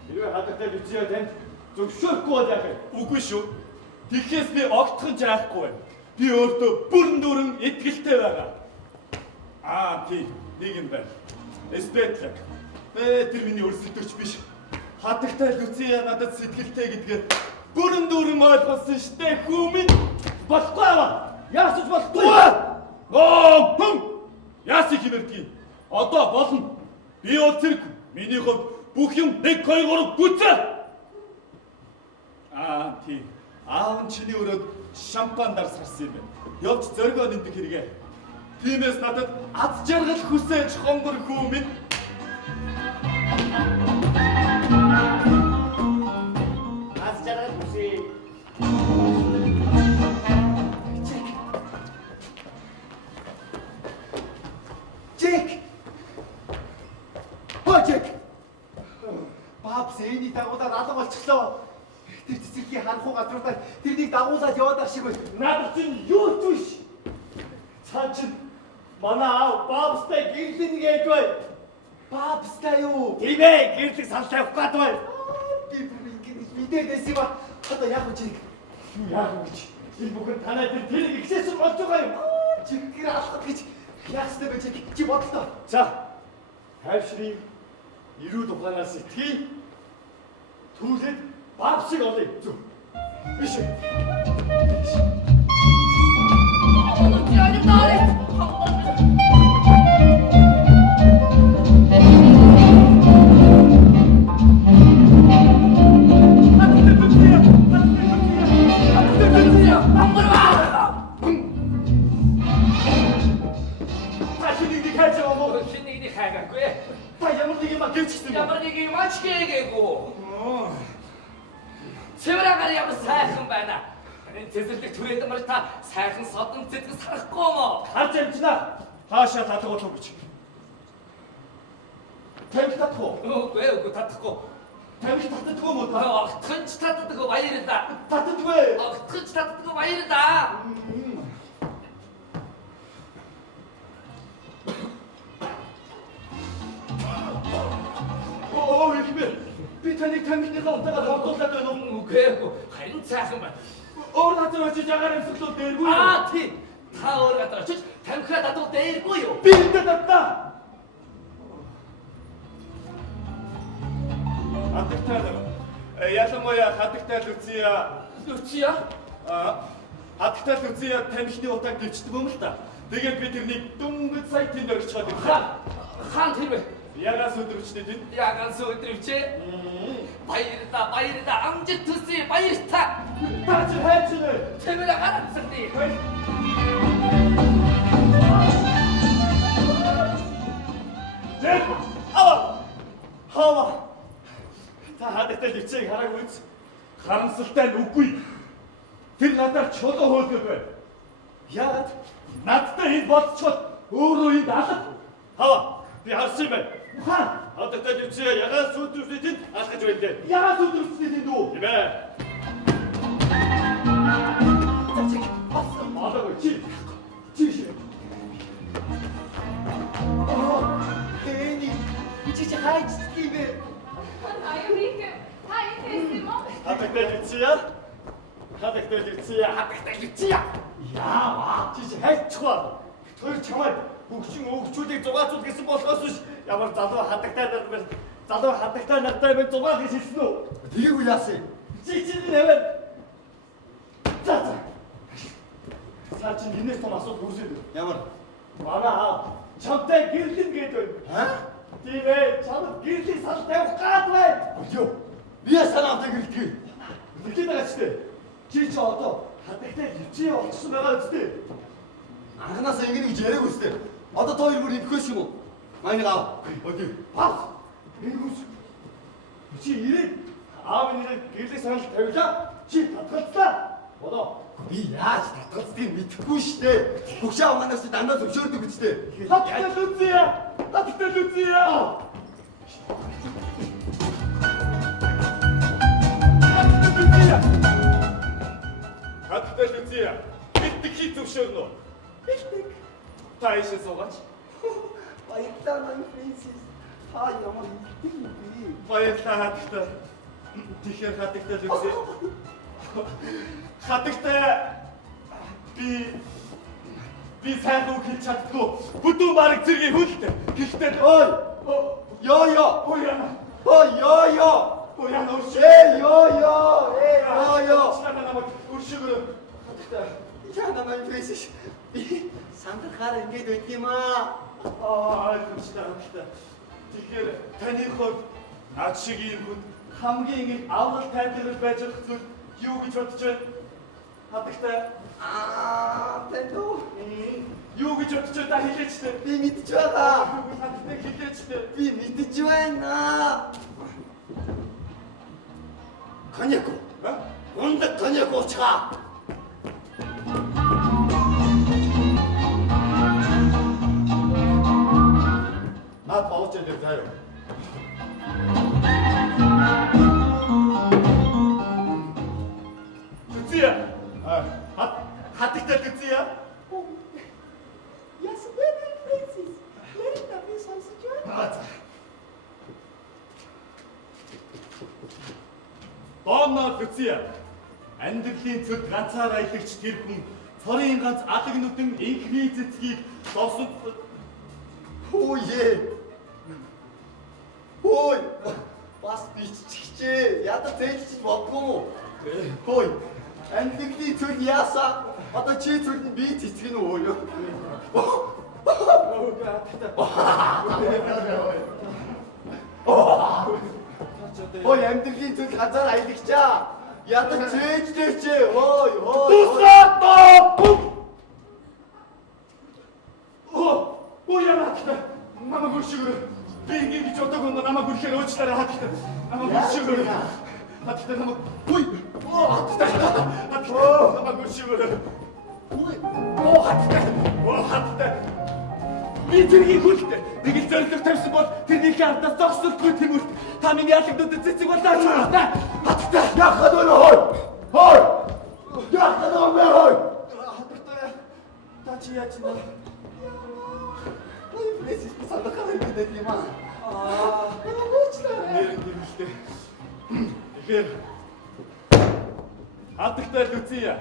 Хэрвээ хадагтай Люция танд зөвшөөрөхгүй бол яах вэ? Үгүй шүү. Тэгэхээс би огтхон жаахгүй байна. Би өөртөө бүрэн дүүрэн итгэлтэй байгаа. Тийм, нэг юм байна. Эстетлэг. Тэр миний өр сэтгэвч биш. Хадагтай Люция надад сэтгэлтэй гэдгээр бүрэн дүүрэн ойлгосон штэ хүмүн. Болохгүй аваа. Яасч болохгүй. Хүн! Яасыг хэмэрдгийг. Одоо болно. Би бол зэрэг миний хувьд бүх юм 1 2 3 гүцээ. Тийм. Аав нь чиний өрөөд шампандар сарсан юм байна. Явж зөргөө нэмдэг хэрэгээ. Тиймээс надад аз жаргал хүсэж хонгор хүмүн. Аз жаргал хүсээ. Жек. Жек. Бабс эний дагуулад алга болчихлоо. Тэр цэцэрлэгийн ханхуу газруудаар тэрнийг дагуулад яваад ах шиг байна. Надад чинь юу ч биш. Цаа чинь манай аав бабстай гэрлэн гээд бай. Бабстай юу? Тийм ээ, гэрлэг сал тавих гад бай. Би ингэж мэдээд байсан юм а. Одоо яг үгүй. Яах вэ? Энэ бүхэн танай тэр ихсээс болж байгаа юм. Чигэр алхах гэж яахстай байж чи бодлоо. За. Хайвшрын ирүү туханаас итгэе. Түлхэд бабсыг олъё. Зүг. Биш. Ямар нэг юм ач гээгээгүй. Цэвраагаар ямар сайхан байна. Энэ цэцэрлэг түрээд марч та сайхан содон цэцэг сарахгүй мó. Харж амжнаа. Хаашаа татгуулах гэж. Тамхи татах уу? Үгүй татахгүй. Тамхи татдаггүй юм уу? Огтхонч татдаг баяр да. Татдаггүй. Огтхонч татдаг баяр да. Би таныг тамхиныхаа утаагаар хавдуулаад байна уу? Үгүй харин сайхан байна. Өөр газар очиж агаар амсгалууд дээргүй юу? Тийм. Та өөр газар очиж тамхиа татвал дээргүй юу? Би энэ татта. Хадагтай. Ялангуяа хадагтай Люция. Люция? Хадагтай Люция тамхины утааг дэвчдэг юм л та. Тэгээд би тэрнийг дүнгэд сая тэнд орчиход байна. Хаан тэр вэ? Ягаас өдрөвчтэй тэнд. Ягаас өдрөвчээ. Баяр да амжид төсөө баяр та. Та чи хайч нэ. Тэмэр гарамсартай. Зэ. Хава. Та хадагтай Люцийг хараагүй үз. Харамсалтай нь үгүй. Тэр надаар чулуу хөөлгөө байна. Яагаад? Надтай энд болцоход өөрөө энд алах. Хава. Би харсан юм байна. Ухаан. Хадагтай Люцийг ягаас өдрөвчтэй тэнд алхаж байна дээ. Ягаас өдрөвчтэй тэнд үү? Тийм ээ. Чиг басан. Адаагүй чи. Чи. Эний чи хайч тийм бэ? Ноён Рик та энэ байсан юм уу? Хатагтай Люция. Хатагтай Люция. Хатагтай Люция. Яа, чи хайцгаа. Тэр чамайг хөгжин өгчүүдийг зугаацуул гэсэн болохоос биш. Ямар залуу хатагтай надтай би зугаал гэж хэлсэн үү? Тийг үү яасан? Чи нэвэр. За. Цаа чи энэс том асуудал үүсээд. Ямар? Манай аав чамтай гэрлэн гэдэг. Тийм ээ, чамд гэрлийг сал тавих гад бай. Өглөө. Би санаатай гэрэлтгий. Үлдээд байгаа ч тийм. Чи одоо хатагтай Люция олчихсон байгаа үстэй. Анханаас ингэнэ гэж яриаг үстэй. Одоо та хоёр бүр идэхээс юм уу? Майныг аав. Окей. Бас. Энэ хүс. Чи ирээд аав нэрээр гэрлийг санал тавилаа. Чи татгалцлаа. Болоо. Би яаж татгалцдгийг мэдэхгүй штэ. Хөгш аав манаас дандаа зөвшөөрдөг үстэй. Хатагтай Люция. Хатагтай Люция. Хатагтай Люция. Битгий хий зөвшөөрнө. Битгий. Та ийшээ суугаач. Баярлалаа мань Фрэнсис. Та ямар их юм бэ? Баярлалаа хатагтай. Тэгэхээр хатагтай Люция. Хатагтай би сайн үг хэлж чаддгүй. Бүдүүн бараг зэргийн хүлтэй. Гэхдээ Ой! Ёо! ой яна. Ой ёо! Ой яна өрш. Ёо! Чанаа намайг өршөөгөө. Хатагтай. Яна мань Фрэнсис. Би сандрахаар ингэж байд юм аа. Хатагтай. Тэгэхээр таны хувьд над шиг юм хүн хамгийн их аврал тайлбар байж болох зүйл юу гэж бодож байна? Хатагтай. Тэндүү. Юу гэж бодож байна та хэлээч дээ. Би мэдж байгаа. Хатагтай хэлээч дээ. Би мэдж байна. Коньяк. Ундаг коньяк уучгаа. Наад бавж энэ заяа. Люция. Хатагтай Люция. Яасан бэ Фрэнсис? Яриг та би сонсож байна. Бонно Люция. Амьдралын цэд ганцаар аялагч тэр хүн цорын ганц алаг нүдэн инхний цэцгийг зовсод. Ой! Бас биччихжээ. Ядаж зээлчиж бодгоо. Хөөе. Амьдралын цэд яасан? Одоо чи цэд нь би цэцгэн үү юу? Ой, амьдралын цэд ганцаар аялагчаа. Ядаж зээлчтэй чи. Ой. Ой яна. Намайг өршөөгөө. Би ингэж бодоагүй намайг өрхөөр уучлаарай хатагтай. Намайг өршөөгөө. Хатагтай намайг. Ой. Хатагтай. Намайг өршөөгөө. Хатагтай. Би тэргийн хүлтэй. Нэг л зорилго тавьсан бол тэрний хардаас зогсолтгүй тэмүрт. Та миний ялагнуудад цэцэг болооч. Хатагтай. Яхад өнөө. Хой. Яхад өнөө. Хатагтай. Та чи яаж нэ? Ой, Фрэнсис би сандрахаар ингэж юм аа. Нэрэн гэрэлтэй. Тэгэхээр хатагтай Люция.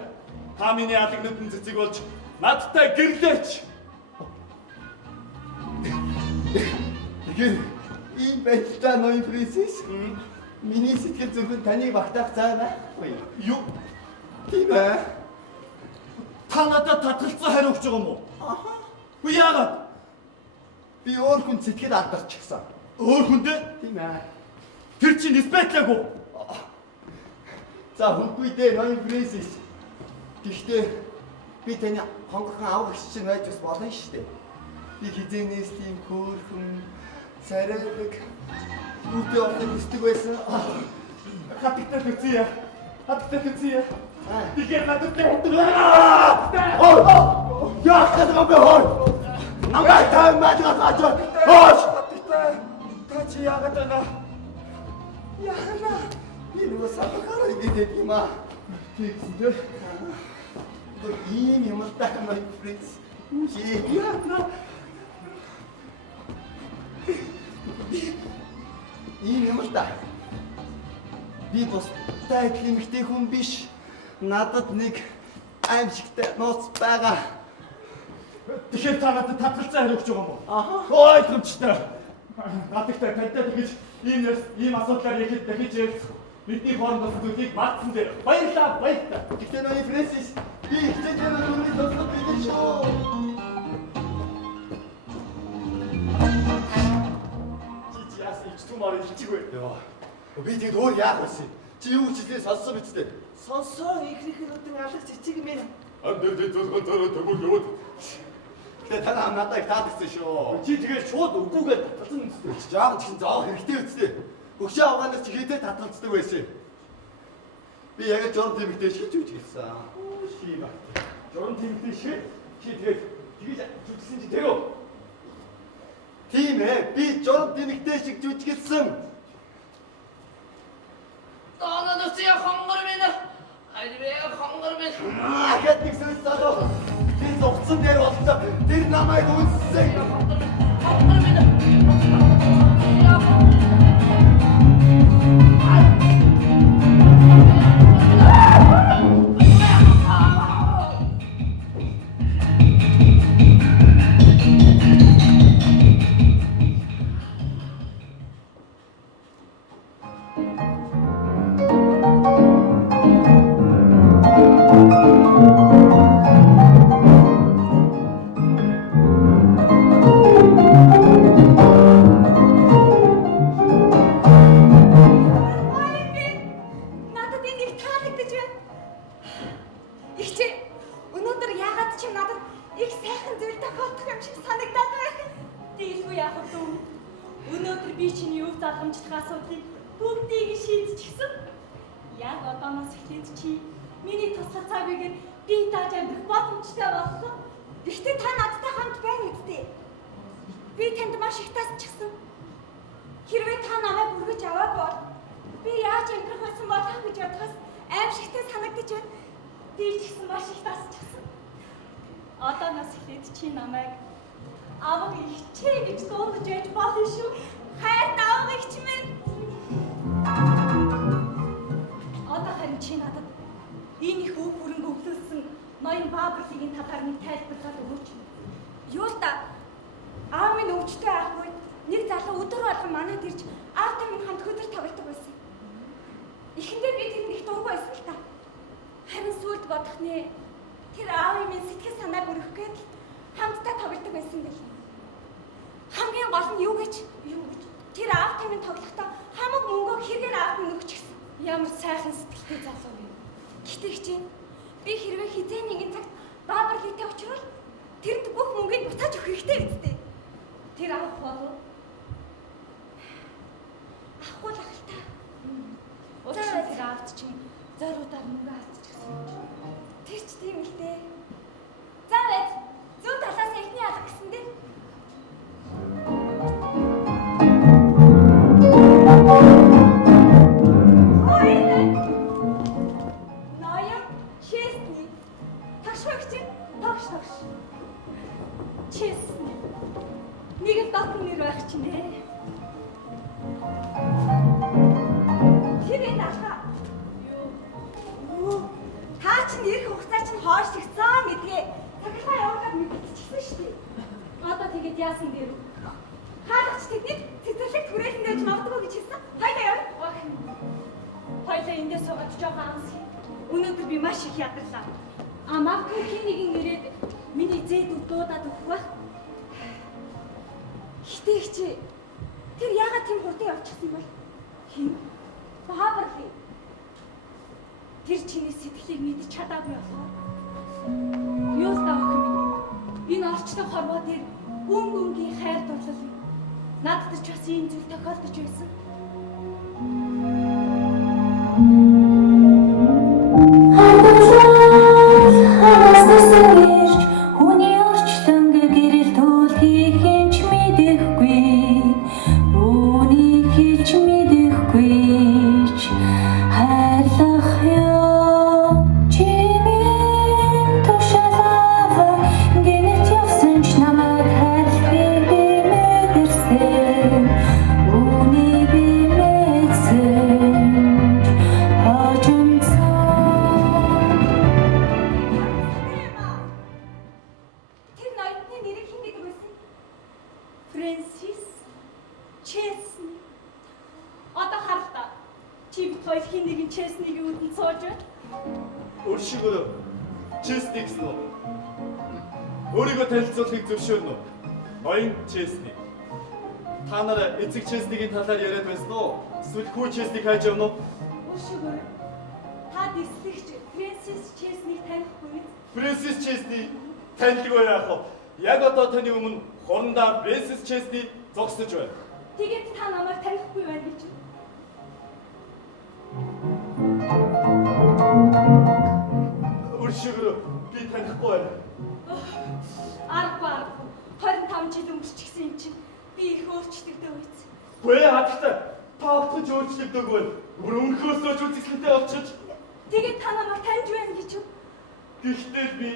Та миний ялагнуудын цэцэг болж надтай гэрлээч. Тэгэхээр ийм байдлаа ноён Фрэнсис. Миний сэтгэл зүрхэнд таныг багтаах цаа байхгүй. Юу? Тийм ээ. Та надад татгалцсан хариу өгч байгаа юм уу? Үгүй яагаад? Би өөр хүн сэтгэл алдарчихсан. Өөр хүндээ? Тийм ээ. Тэр чинь Эсбетлаг уу? За хүнгүй дээ ноён Фрэнсис. Гэхдээ би таны хонгохон авах чинь байж бас болно шүү дээ. Би хизээнээс тийм хөөрхөн царайлаг үгүй явахыг хүсдэг байсан. Хатагтай Люция. Хатагтай Люция. Тэгэхээр надад Яах гэдэг юм бэ хой? Намайг тань мадгаж. Хөөш. та чи яагаад байна? Яана. Би нөгөө сандрахаар ингэж юм аа. Тэгсдээ. Ийм юм таа май Фрэнс. Чи яана. Ийм юм таа. Би бустай эмэгтэй хүн биш. Надад нэг аимшигтай нууц байгаа. Тэгэхээр та надад татгалзаа хариу өгч байгаа юм уу? Аха. Ойлгомжтой. Надагтай тантай тэгэж ийм асуудлаар яхэд дахиж ярилцах бидний хоорондох зүйлийг мартсан дээр баярлаа. Гэхдээ ноён Фрэнсис би хичээж байгаа нүрийн тослог биш шүү. Чи яасан ич түмаар илчигвэ? Яа. Би тэгэд өөр яах вэ? Чи юу хичээлээ сонссон биз дээ? Сонсоо ихрийнхэн алах цэцэг юм ээ. Андэр зөвхөн төгөөл яваад. Тэгээ та надад таадагсан шүү. Чи тэгээд шууд үгүйгээр таталсан юм. Жаахан чихэн зоох хэрэгтэй үсттэй. Өгшөө авгаанаас чи хитэ таталцдаг байсан. Би яг журам тэмэгтэй шиж үж гэлсэн. Ший баг. Журам тэмдэгтэй шиг чи тэгээд жүжигсэн чи тэрөө. Тийм ээ. Би журам тэмэгтэй шиг жүжиглсэн. Доноо нүцээ хонгор минь. Альвээ хонгор минь. Ахад нэг зүйл залуу. Би зогцсон дээр боллоо. Тэр намайг үнссэн. Хонгор минь. Честний. Одоо хар та. Чи бид хоёр хин нэгэн Честнийг үүдэнд сууж байна? Өөршигөө честник гэсэн үү? Өөрийгөө танилцуулахыг зөвшөөрнө үү? Ноён честник. Та нар эцэг честнигийн талаар яриад байсан уу? Эсвэл хүү честник хайж явна уу? Өшгөр. Та дэслэгч Фрэнсис Честнийг танихгүй биз? Фрэнсис Честни танилгүй яах вэ? Яг одоо таны өмнө хорондоо Фрэнсис Честни зогсож байна. Тэгээд та намайг танихгүй байна гэж. Өөршигөө би танихгүй байна. Аргагүй. 25 жил өнгөрчихсэн юм чинь би их өөрчлөгдөв биз? Гүй хаттай таавч өөрчлөгдөг байна. Бүр өнөхөөсөө ч үзэсгэлэнтэй болчихж. Тэгээд та намайг таньж байна гэж юу? Гэхдээ би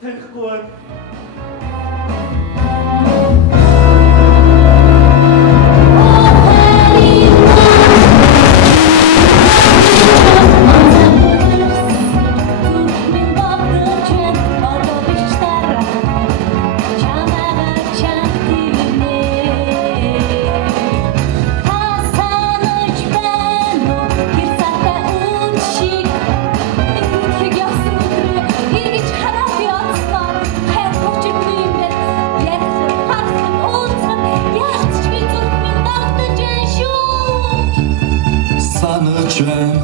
танихгүй байна.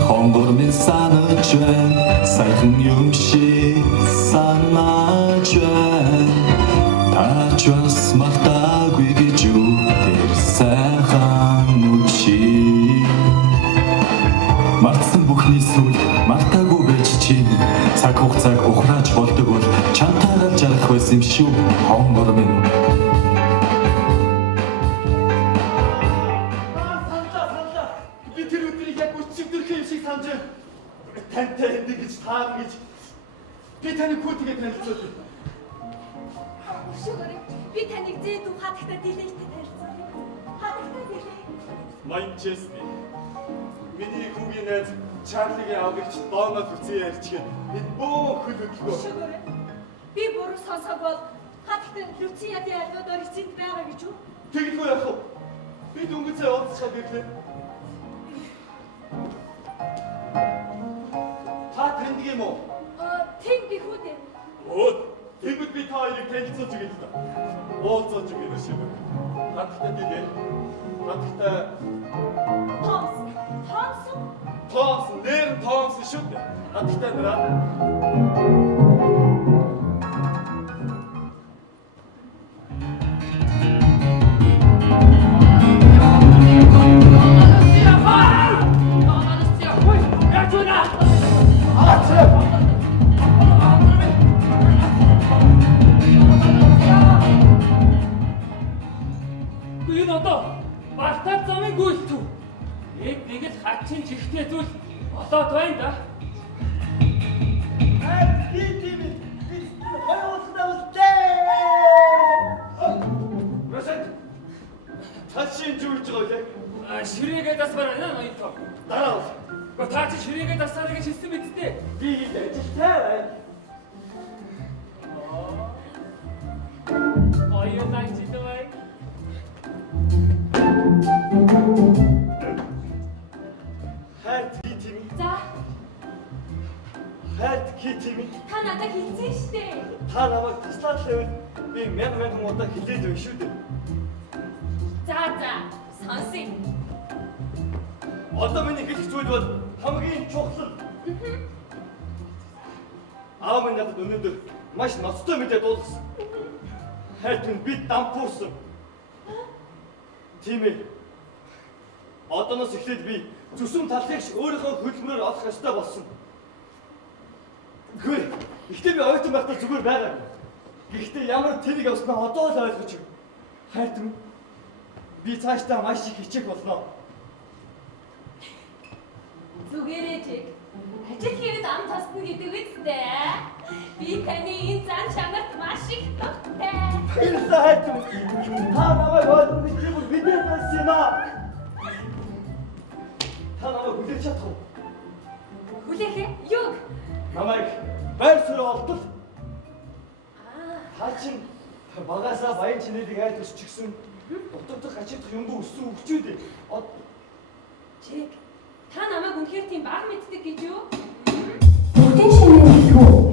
Хонгор минь санаж байна. Сайхан юм шиг санаж байна. Таач бас мартаагүй гэж юу тэр сайхан үчи. Мартсан бүхний сүүл мартаагүй байж чи цаг хугацааг ухрааж болдог бол чамтайгаар жаргах байсан юм шүү. Хонгор минь тантай нэг гэж таар гэж би таны хүүтгээ танилцуулъя. Өшгөр. Би таныг зээд үг хатагтай дэлгэйтэй танилцуулъя. Хатагтай дэлгэй. Ноён Честни. Миний хүүгийн найз Чарлигийн авгч доонод хүчээ ярьчихээ. Энэ бөө хөл хөдлөө. Өшгөр. Би буруу сонсоод бол хатагтай Люциады айлуудаар эцэд байгаа гэж юу? Тэгэхгүй яах вэ? Би дүнгийн уулзах гэрлээ. Та таньдаг юм уу? Тэм би хүү дээ. Өө, тэгвэл би та хоёрыг танилцуулж өгье л да. Уулзаж өгье нь шиг. Хатагтай дээ. Хатагтай Томсон, нэр Томсон шүү дээ. Хатагтай нэраа. Энэ одоо Бартад замын гүйлтв. Нэг л хачин чихтэй зүйл болоод байна да. Би тийм би хоёулаа үлдээ. Мэсэд тачин жуулж байгаа юм. Ширээгээ дасмаар байна ноёнто. Дараа. Та чи ширээгээ дасараа гэж хэлсэн биз дээ. Би ажилтай байна. Оюун ажидвай. Хайрт тийм. За, Хайрт тийм. та надад хэлсэн штэ. Та намайг туслаад л би мянган удаа хэлээд байна шүү дээ. За, сонсъё. Одоо миний хэлэх зүйл бол хамгийн чухал. Аав минь надад өнөөдөр маш ноцтой мэдээ дуулсан. Хайрт минь бид дампуурсан. Тийм ээ. Одооноос эхлээд би зүсэм талхыг өөрийнхөө хөдөлмөрөөр олох ёстой болсон. Гэхдээ ихтэй би ойтон байхдаа зүгээр байгаа. Гэхдээ ямар тэнэг явснаа одоо л ойлгож байна. Хайрт минь би цаашдаа маш их хичээх болно. Зүгээрээ чиг. Ажил хийгээд ам тасна гэдэг үстэй. Би таны энэ зан чанарт маш их дуртай. Баярлалаа хайрт минь. Та намайг ойлгох гэж бидээ байсан юм аа. Та намайг хүлээж чадах уу? Хүлээхээ юу? Намайг байр суурь олдол. Та чинь багасаа баян чинэлийг айлтж чигсэн. Дутагдах ачаадах юмгүй өссөн хөвчүүд. үздэг гэж юу? Бүгдийн шинээр юу?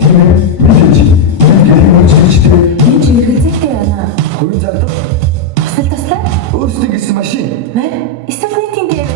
Мэдээж. Тэгэхээр юм чичтэй. Би ч хэрэгцээтэй байна. Хувийн зардаг. Туслаа. Өөрсдөө гэсэн машин. Мэ? Эсвэл нийтийн дээр.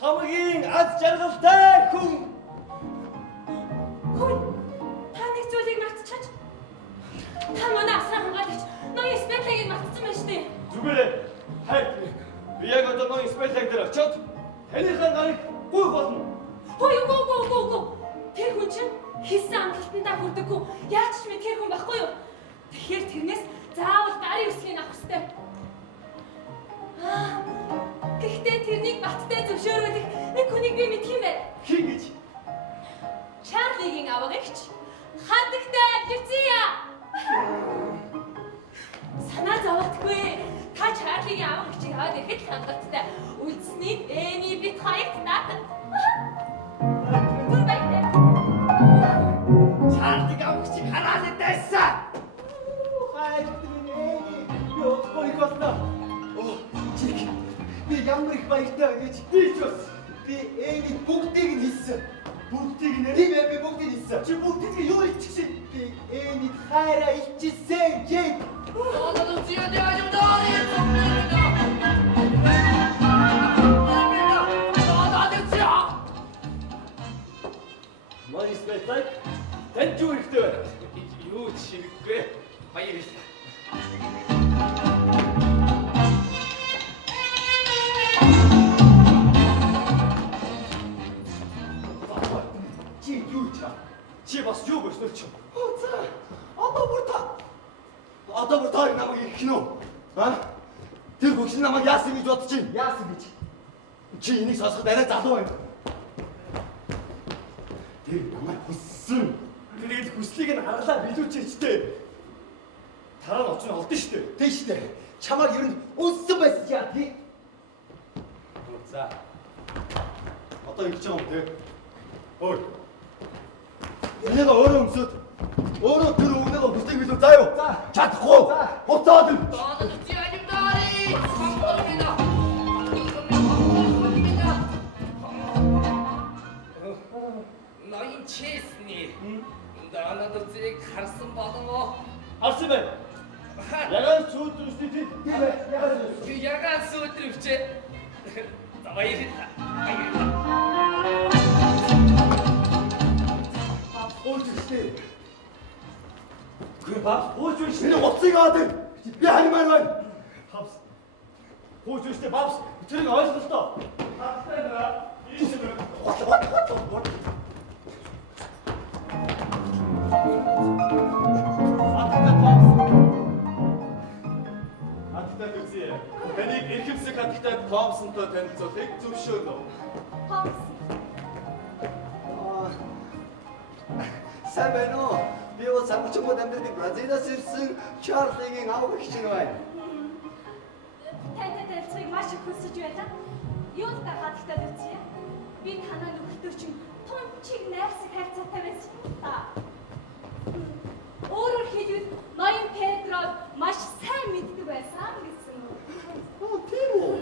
Хамгийн аз жаргалтай хүн. Хөөе. Та нэг зүйлийг мартчихаач. Та манай асраахан гадагч ноён спектакийг мартсан байна шүү дээ. Зүгээрээ. Хайр. Би яг одоо ноён спектакл дээр очиод танийхаа нарыг гуйх болно. Хөөе, гоо. Тэр хүн чинь хийсэн амлалтандаа хүрдэггүй. Яаж ч мэдхээр хүн байхгүй юу? Тэгэхээр тэрнээс заавал гарын үсгийг авах хэрэгтэй. Гэхдээ тэрнийг баттай зөвшөөрүүлэх нэг хүнийг би мэдх юм байна. Хин гэж? Чарлигийн аваагч хандагтай Люция. Санаа зовоодгүй. Та Чарлигийн аваагчийг аваад ирэхэд л хангалттай. Үлдсэнийг Эми бит хоёрт наатад. Түр байтай. Чарлиг аваагчийг хараад дайсаа. Хайр минь ёо койгоста. Чик. Би ямар их баяртай гэж Би ч бас би Эми бүгдийг нь хийсэн. бүгдийг нэр. Би бүгдийг хийсэн. Чи бүгдийг юу ичсэн? Би Эми хайраа ичсэн. Чик. Мой спектакл танд юу хэрэгтэй байна? Юу ч хэрэггүй. Баярлалаа. Чи юу чам? Чи бас юу göstэр чи? Одоо бүр таа намайг ирэх нь үү? Тэр хөгшин намайг яасан гэж бодож чинь? Яасан гэж? Чи энийг сонсоход арай залуу байна. Тэр намайг хүссэн. Тэгээд хүслийг нь харгалаа билүүчээчтэй. Тараа нь очно олдсон шүү дээ. Тэ штэ. Чамайг ер нь үссэн байсан чи яа тий? За. Одоо ингэж байгаа юм те. Ой. Энийг өөрөө өмсөд өөрөө тэр өвгнийгөө бүсдийг билүү заа юу? Чадахгүй. Хуцаад ир. Ноён честний. Надад зэрэг харсан болов. Харсан байна. Ягаад сүйдрүүстэй тий? Би ягаад сүйдрвчээ. За баярлалаа. Өөчтэй. Гүн ба, өөчтэй. Миний уцыг аваад ир. Би ханимаар байна. Хавс. Өөчтэй бавс. Тэрийг ойлголоо. Хавстай наа. Ийшээ. Хаттай үзье. Таныг эрхэмсэг хаттай Томсонтой танилцуулахыг зөвшөөрнө. Сайн байна уу? Би бол самчмод амьдардаг Бразилаас ирсэн Чарлигийн аваагч нь байна. Тантай танилцахыг маш их хүсэж байна. Юу л хаттай Люция? Би танаа нөхөртөө чинь тунчиг найрсаг хайрцаатай байсан юм та. Өөрөөр хэлбэл ноён Педрог маш сайн мэддэг байсан гэсэн үг. Тийм үү?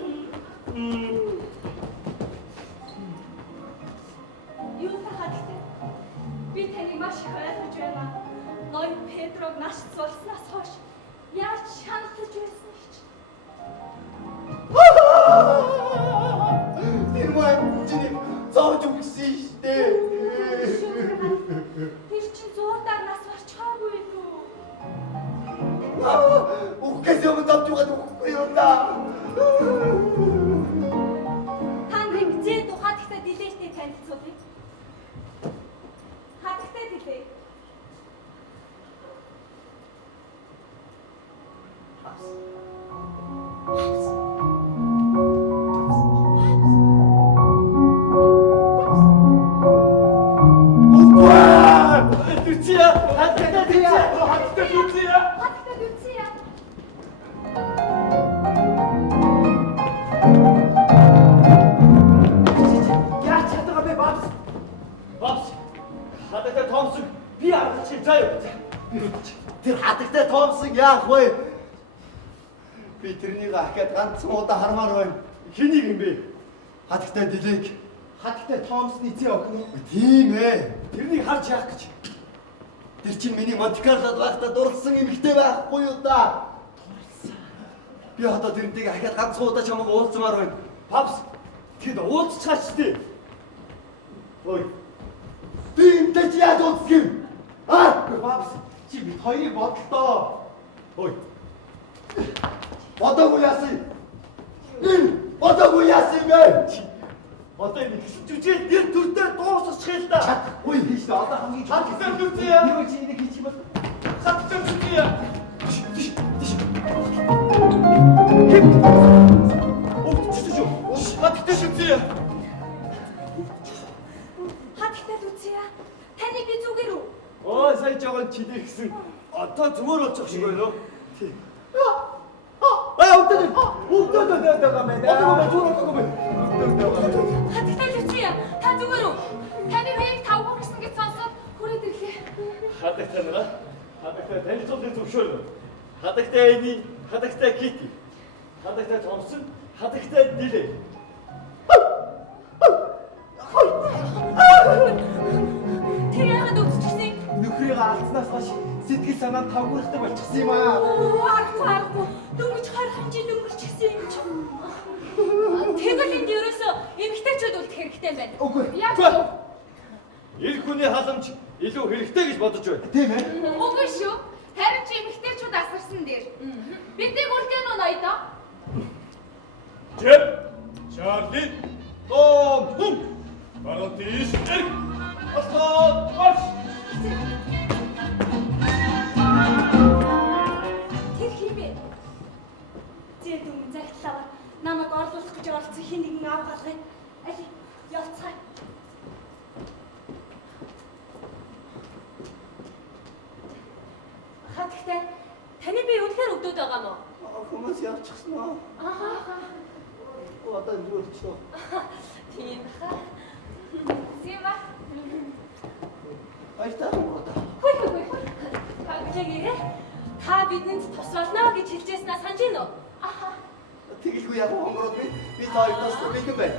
Та нэг зээ тухайдтай дилээштэй танилцуулъя. Хатагтай дилээ. Люция, хатагтай Люция. Хатагтай Люция. Яач чадгаа бэ бабс? Бабс. Хатагтай Томсон би аргач заяа. Тэр хатагтай Томсон яах вэ? Би тэрнийг ахаад ганцхан удаа хармаар байна. Хэнийг юм бэ? Хатагтай Дилэг. Хатагтай Томсны зээ охин уу? Тийм ээ. Тэрнийг харж яах гэж. Тэр чинь миний Монте-Карлод байхдаа дурлсан эмэгтэй байхгүй юу да? Дурлсан. Би одоо тэрнтэйг ахаад ганцхан удаа чамайг уулзмаар байна. Папс. Тэд уулзчихаач тий. Ой. Би энтэй чи яаж уулзах юм? Папс. Чи бид хоёрыг бодлоо. Ой. Бодоогүй яасан? Бодоогүй яасан бэ? Одоо энэ хэсэг жүжиг нэр төрдөө дуусчих л да. Чадахгүй хийж та одоо хамгийн хатагтай Люция. Юу чи энийг хийчих юм бол? Хатагтай Люция. Хатагтай Люция. Хатагтай Люция. Таны би зүгээр үү? Оо сая жаахан чилээ гэсэн. Одоо зүгээр болчих шиг байна уу? Тий. Хатагтай Люция. Та зүгээр үү? Таны биеийг тавхан гэсэн гэж сонсоод хүрээд ирлээ. Хатагтай наа. Хатагтай танилцуулын зөвшөөрөл. Хатагтай Эни, хатагтай Кити. Хатагтай Томсон, хатагтай Дилээ. Тэр яагаад өвччихсэн? Нөхрийг алдснаас хойш сэтгэл санаа тавгууртай болчихсон юм аа. Аргагүй. Дөнгөж 20 жил өнгөрчихсэн юм чи. Тэгвэл энд ерөөсөө эмэгтэйчүүд үлдэх хэрэгтэй юм байна. Үгүй. Яаж вэ? Ил хүний халамж илүү хэрэгтэй гэж бодож байна. Тийм ээ. Үгүй шүү. Харин чи эмэгтэйчүүд асарсан дээр. Биднийг үлдээн үү ноёдоо? Жэп. Чарли. Том. Барантиш. Аслан. Марш. Тэр химээ. Зээ дүн захиалаа. Намайг орлуулах гэж оролцсон хин нэгэн аав галгыг. Али явцгаа. Хатагтай. Таны би үнэхээр өвдөд байгаа мó? Хүмүүс явчихсан аа. Одоо зүрхчөө. Тийм хаа. Сима. Баяртай одоо. Хөөе. Хагчаагээрээ та бидэнд тус болно гэж хэлжсэнаа санаж байна уу? Тэгэлгүй яг хонгороод би та хоёроос бэлгэн байна.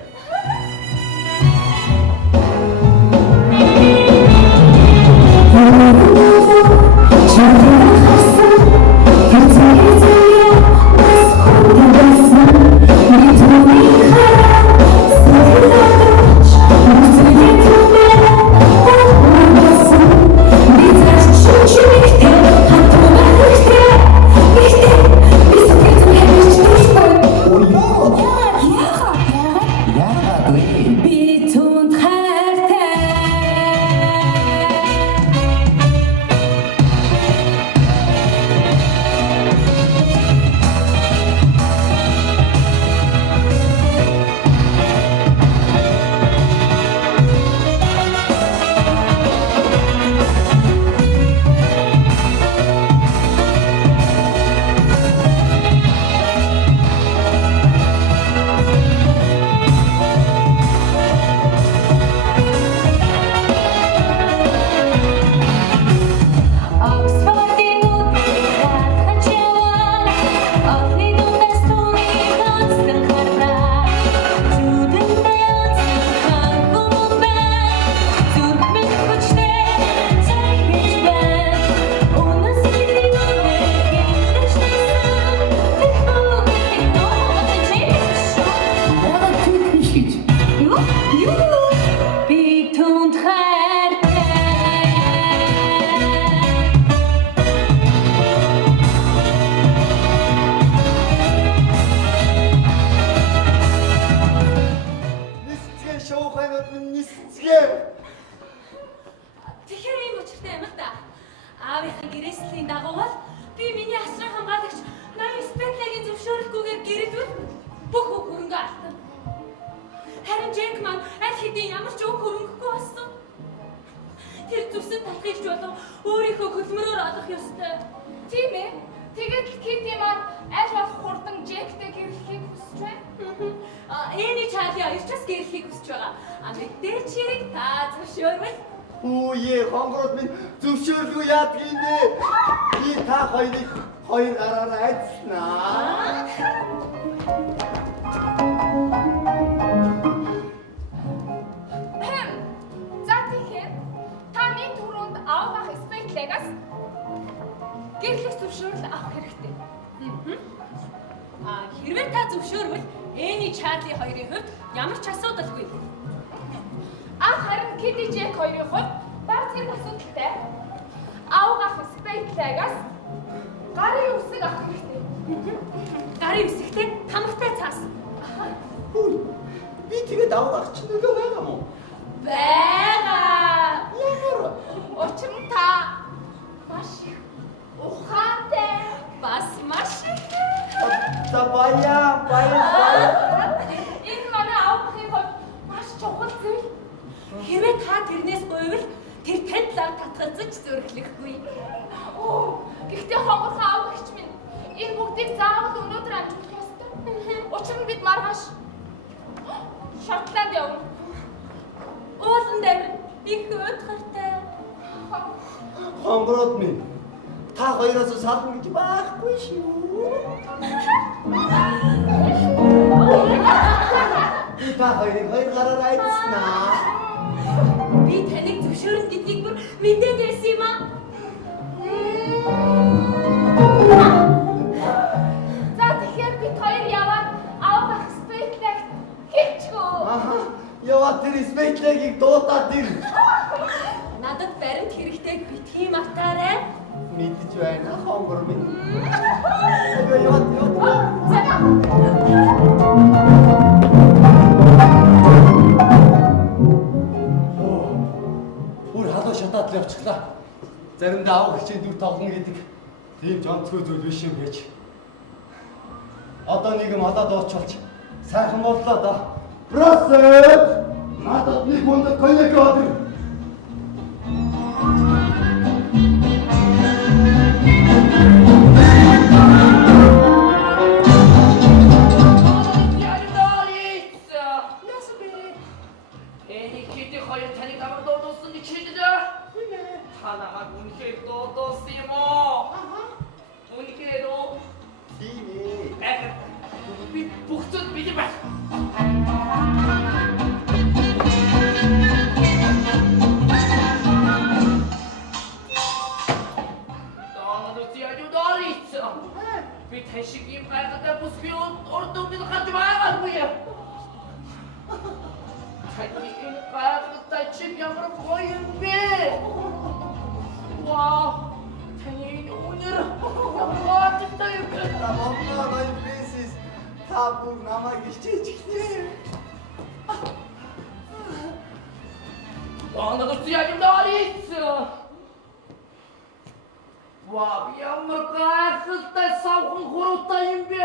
учиртай юм л да. Аавынхаа гэрээслийн дагуугаар би миний асран хамгаалагч ноён Спетлагийн зөвшөөрлгүйгээр гэрэлвэл бүх үг хөрөнгө алдсан. Харин Джек маань аль хэдийн ямар ч үг хөрөнгөгүй болсон. Тэр зүсэн татгийч болов өөрийнхөө хөлмөрөөр олох ёстой. Тийм ээ. Тэгээд Кити маань аль болох хурдан Джектэй гэрлэхийг хүсэж байна. Эний Чарли хоёрчаас гэрлэхийг хүсэж байгаа. Мэдээж хэрэг та зөвшөөрвөл. Үе хонгорууд минь зөвшөөрөлгүй яадаг юм бэ? Би та хоёрыг хоёр гараараа айдснаа. За тэгэхээр та минь түрүүнд аавах Спетлагаас гэрлэх зөвшөөрөл авах хэрэгтэй. Хэрвээ та зөвшөөрвөл Эни Чарли хоёрын хувьд ямар ч асуудалгүй. Харин Кити Джек хоёрын хувьд баг зэрэг асуудалтай. Аавах Спетлагаас гарын үсэг авах хэрэгтэй. Гарын үсэгтэй тамартай цаас. Би тэгээд авах чинь нөгөө байгаа мó? Байгаа. Ямар? Учир нь та маш их ухаантай. Бас маш их. За баяа. Энэ манай аавахын хувьд маш чухал зүйл. Хэрвээ та тэрнээс гуйвал тэр танд лав татгалзаж зөрөглөхгүй. Гэхдээ хонгорхон аавахч минь энэ бүгдийг заавал өнөөдөр амжуулах ёстой. Учир нь бид маргааш Шотланд явна. Уулан дээр их өдгөртэй. Хонгорууд минь та хоёроос сална гэж байхгүй шүү. Би та хоёрыг хоёр гараараа айдснаа. Би таныг зөвшөөрнө гэдгийг бүр мэдээд байсан юм аа. За тэгэхээр бид хоёр яваад аавах Спетлагт хэлчихөө. Яваад тэр Спетлагийг дуудаад ир. Надад баримт хэрэгтэй битгий мартаарай. Мэдэж байна хонгор минь. Яваад. Өөр халуу шатаад л явчихлаа. Заримдаа авах хичээн дүр тоглоно гэдэг тийм ч онцгой зүйл биш юм байж. Одоо нэг юм олоод уучлаач. Сайхан боллоо да. Бросет! Надад нэг хүнд коньяк аваад. 하나만 운게 또 쓰이모 운게로 이미 비 복수 비지 마. 너도 뛰어주 너리 있어. 비 태식이 말하다 무슨 얼뚱비도 가지 말라고요. 자기 말하다 지금으로 보이는 비. 와, 당연히 오늘은 와, 진짜 이렇게. Tamamlar ay prenses. Tabu nama geçecekti. 나도 뛰어좀 너리 있어. 와, 미안물까 그때 싸운 고로다 임배.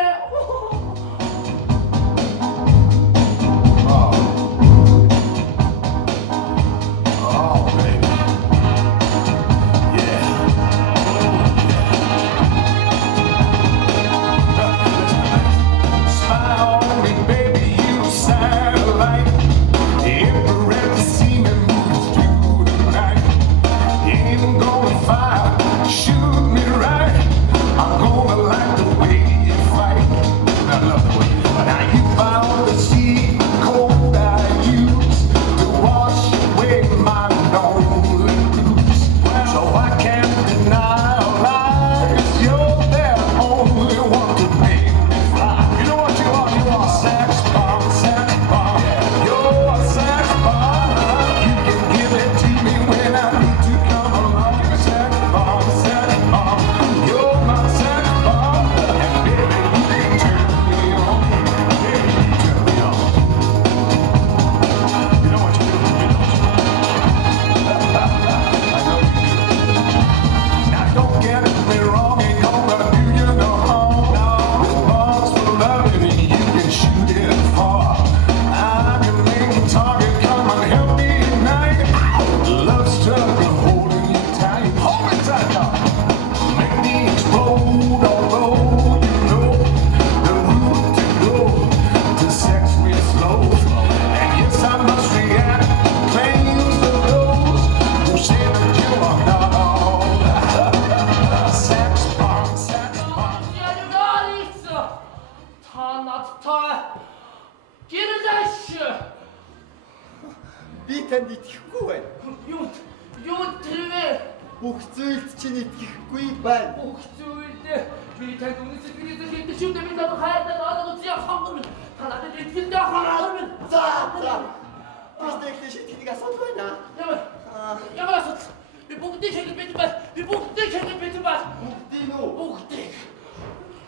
Shoot me right, I'm gonna like the way you fight. надтай гэрэлэш. Би танд итгэхгүй байна. Юу тэрвэ? Бүх зүйлд чинь итгэхгүй байна. Бүх зүйлд би танд үнэн сэтгэлээс хэлдэг шүү дээ. Би надад хайртай үзье хангамж. Та надад итгэдэг хангамж. За. Бистэгтэй шийтгэдэг асуудал байна. Ямар асуудал? Би бүгдийг хэлж бит байна. Бүгдийг үү?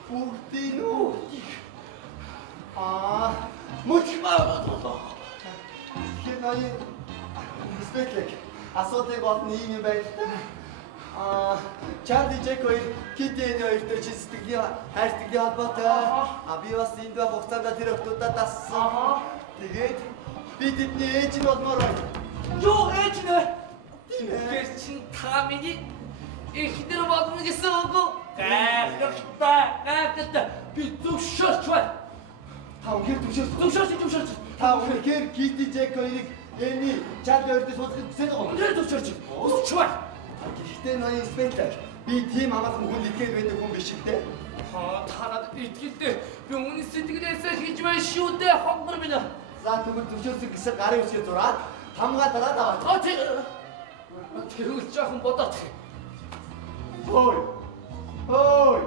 Бүгдийг. Мөчмаа. Хинай. Спеклек. Асуудыг олно юм байна л да. Чарли Джекой Китиний хоёртой чи сэтгэлийн хайрцаглийн холбоотой. Би бас энд байх хугацаанд тэр охтуудаа дассан. Тэгээд би тэдний ээж нь болмоор байна. Юу ээж нэ? Тэр чин та миний эхнэр болно гэсэн үг үү? Гайхалтай. Би зөвшөөрч байна. Та үнээр зөвшөөрч. Та үнээр Кити Джекойг Эми Чарли хоёртой суулгахыг хүсэж байгаа юм. Үнээр зөвшөөрч байна. Гэхдээ ноён спектр би тийм амархан хүн итгэл байдаг хүн биш үү? Та надад итгэлтэй. Би үнэн сэтгэлээс хийж байна шүү дээ. Хонгор минь. За тэгвэл зөвшөөрсөн гэсэн гарын үсгээ зураад хамгаа дараад аваа. Тэр үл жоохон бодоод. Ой.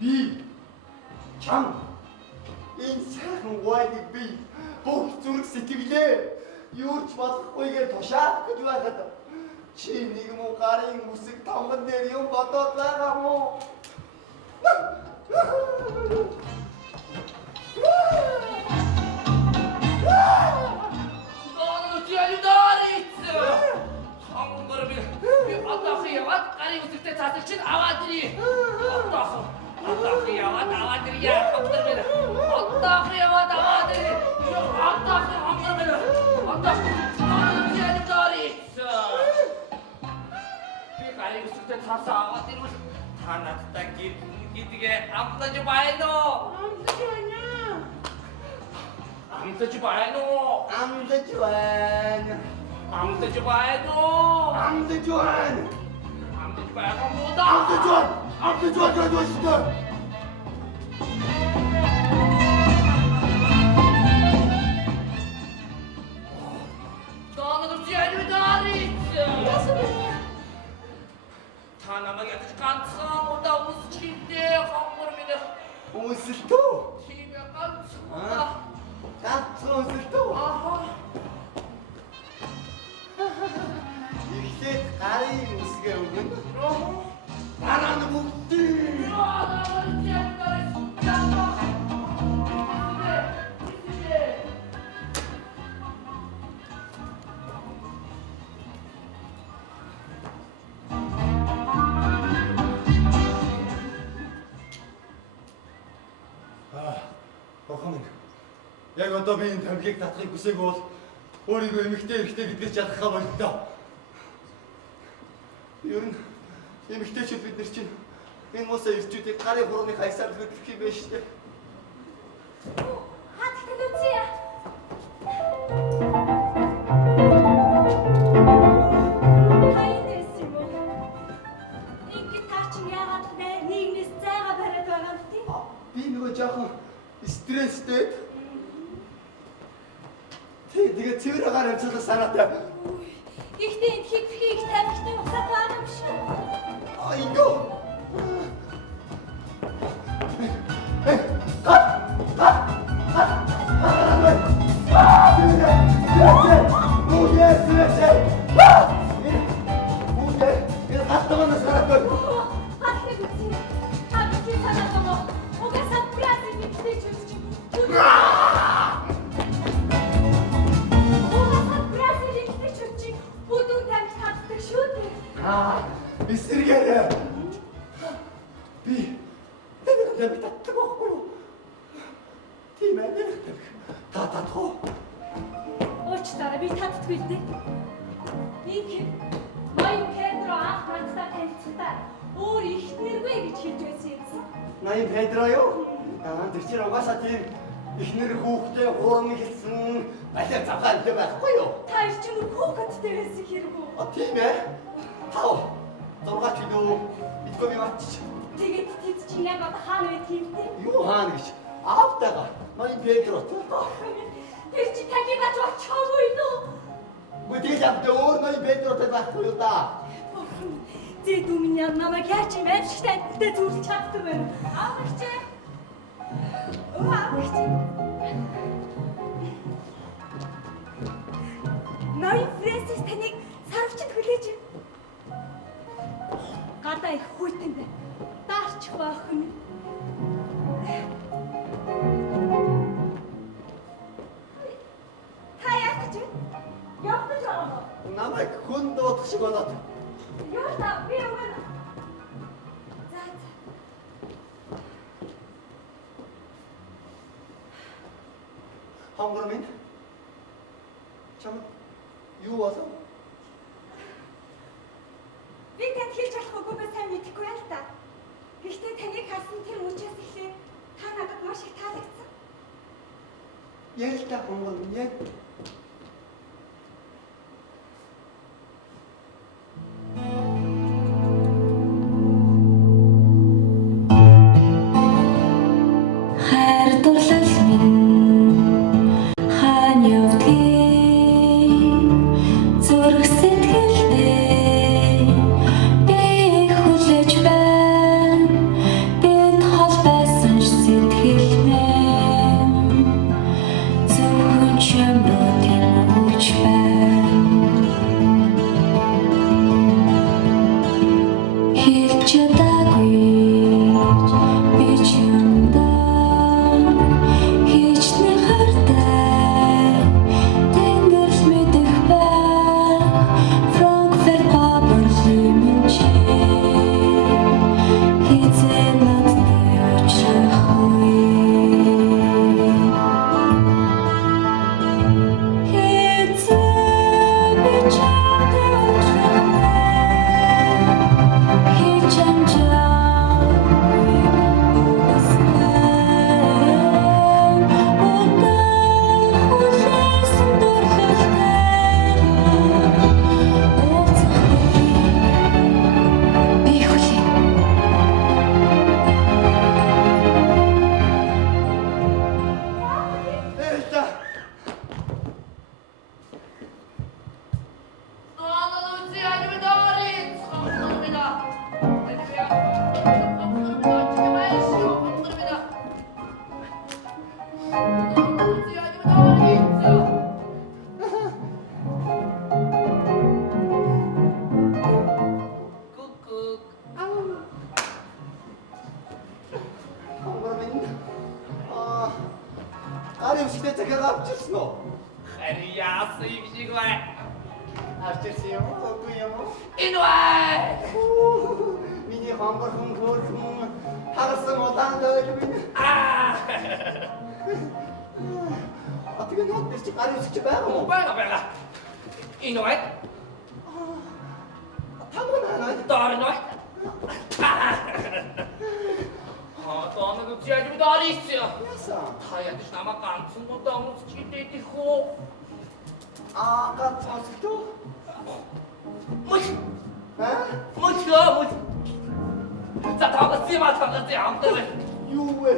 Би чам энэ сайхан вайдыг би бүх зүрх сэтгэлээ юу ч болохгүйгээр тушаах гэж байгаад чи нэг муу гарын үсэг тамган дээр юм бодоод байгаа мó? Хонгор би одоо яваад гарын үсэгтэй цаасыг чинь аваад ирье. Одоо яваад аваад ирье. Хонгор би. Одоо яваад аваад ирье. Хонгор би. Би гарын үсэгтэй цаасаа аваад ирвэл та надтай гэр гэдгээ амтаж байна уу? Амтаж байна уу? Та намайг ядаж ганцхан удаа үсчихдээ хонгор минь. Үсэлтөө. Тийм ганцхан. Ганцхан үсэлтөө. Ихлээд гарын үсгээ өгнө. Дараа нь бүгдээ. Охин. Яг одоо би энэ тамхиг татахыг хүсээгүй бол өөрийгөө эмэгтэй гэдгээс ялахаа боллоо. Ер нь эмэгтэйчүүд бид нар чинь энэ мосоо ирчүүдийг гарын хурууны хаясаар хөдлөх юм байна шүү дээ. Хатдаг үзье. Хайдээс юм уу? Ингээд таа чинь яагаад нэгнээс зайгаа бариад байгаа юм тий? Би нөгөө жоохон стресстэй. Тэгээ цэвэр агаар амцлаа санаатай. Ихтэй энэ хитрхийг тамхитай ухаад байгаа юм шиг. Айдо. Эсэргээр би нэг татдаг байхгүй юу? Тийм ээ нэг татдаг. Уучлаарай би татдаггүй л дээ. Нэг ноён Педро анх надтай танилцсандаа өөр ихнэргүй гэж хэлж байсан юм. Ноён Педро юу? Тэр чинь угаасаа тийм ихнэр хүүхдээ хуурны хэлсэн балиар завхаантай байхгүй юу? Та их ч юм хүүхэдтэй байсан хэрэг үү? Тийм ээ. Тав. Зургаач юу? Битгоо би матч. Тэгээд тэд чинь яг одоо хаана вэ тийм те? Юу хаана гэж? Аавтайгаа. Ноён Петрот. Тэр чи таны гаж очоогүй нөө. Бүтээл авт өөр ноён Петротой байхгүй юу да? Зэ дүмний намайг яаж юм аимшигтай амттай зүрлж чаддаг байна. Аавч. Аавч. Ноён Фрэнсис таныг сарвчд хүлээж. Гадаа их хүйтэн байна. Даарчих байх юм. Та яах гэж вэ? Явдаж байгаа. Намайг хүн дуудах шиг болоод. Юу та би өгнө. За. Хонгор минь. Чам юу болов? Би танд хийж болох үгүйгээ сайн мэдэхгүй байл та. Гэхдээ таныг харсан тэр үчээс эхлээд та надад маш их таалагдсан. Яг та хонгор минь яг. Хайр дурлал минь хаана явдгийг зүрх сэтгэлдээ би хүлээж байна. Бид хол байсан ч сэтгэл минь зөвхөн чамруудын хүч байна. Хэлж чадаагүй би чамдаа хичнээн хартай тэнгэрс мэдэх байх Франкфурт Баберлин чи хизээ надтай очих үе хизээ би чамтай очих Хонгор минь. Ари устэй цагааг авчихсан уу? Харин яасан юм шиг бай. Авчихсан юм уу? Үгүй юм уу? Энэ бай. Миний хонгор хүн харсан удаан дээл минь. Тэгээ нот биш ари усч байгаа мó? Бага. Энэ бай. Тамаа Дарнай. Таанаг үчиж дарийч. яасан? Та ядаж намайг ганцхан удаа өмсчихдээ тэхүү. Ганцхан шүү. Мөч. Аа? Мөч. За таага сима таага амтаа. Юу вэ?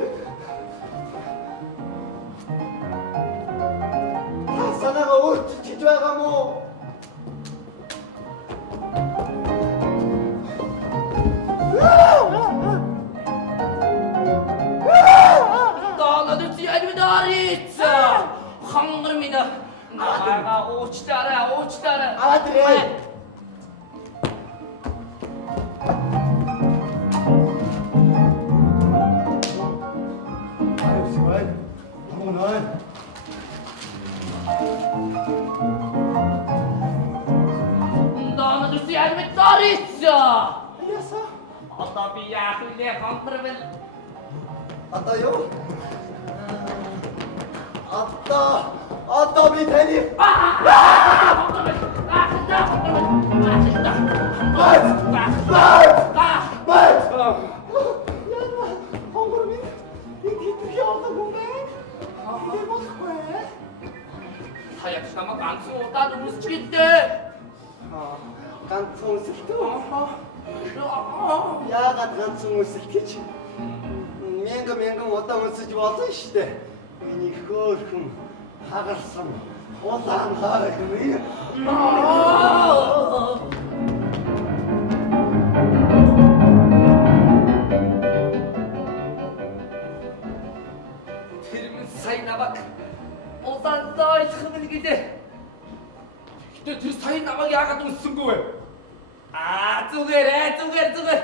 Санаага өөрчилж байгаа мó? Таанаг үчиж дарийч. Хонгор минь. Намайга уучлаарай. Адрээ. Ари усвай. Амунай. Таанаг үчиж дарийч. Яасан? Одоо би яах вэ? Хонгор минь. Одоо юу? Одоо би таны хонгор минь энэ яадаг юм бэ? Энэ болохгүй. Хаяг намайг ганцхан удаад өмсчихдээ. Ганцхан өсөлтөө. Яагаад ганцхан үсэлт гэж мянган удаан үсэж болно шүү дээ. Миний хөөрхөн хагарсан улаан хойг. Тэр сайн намайг улаандаа ойлгох юм гэлээ. Гэтэ тэр сайн намайг яагаад үлссэнгүй вэ? Зүгээр.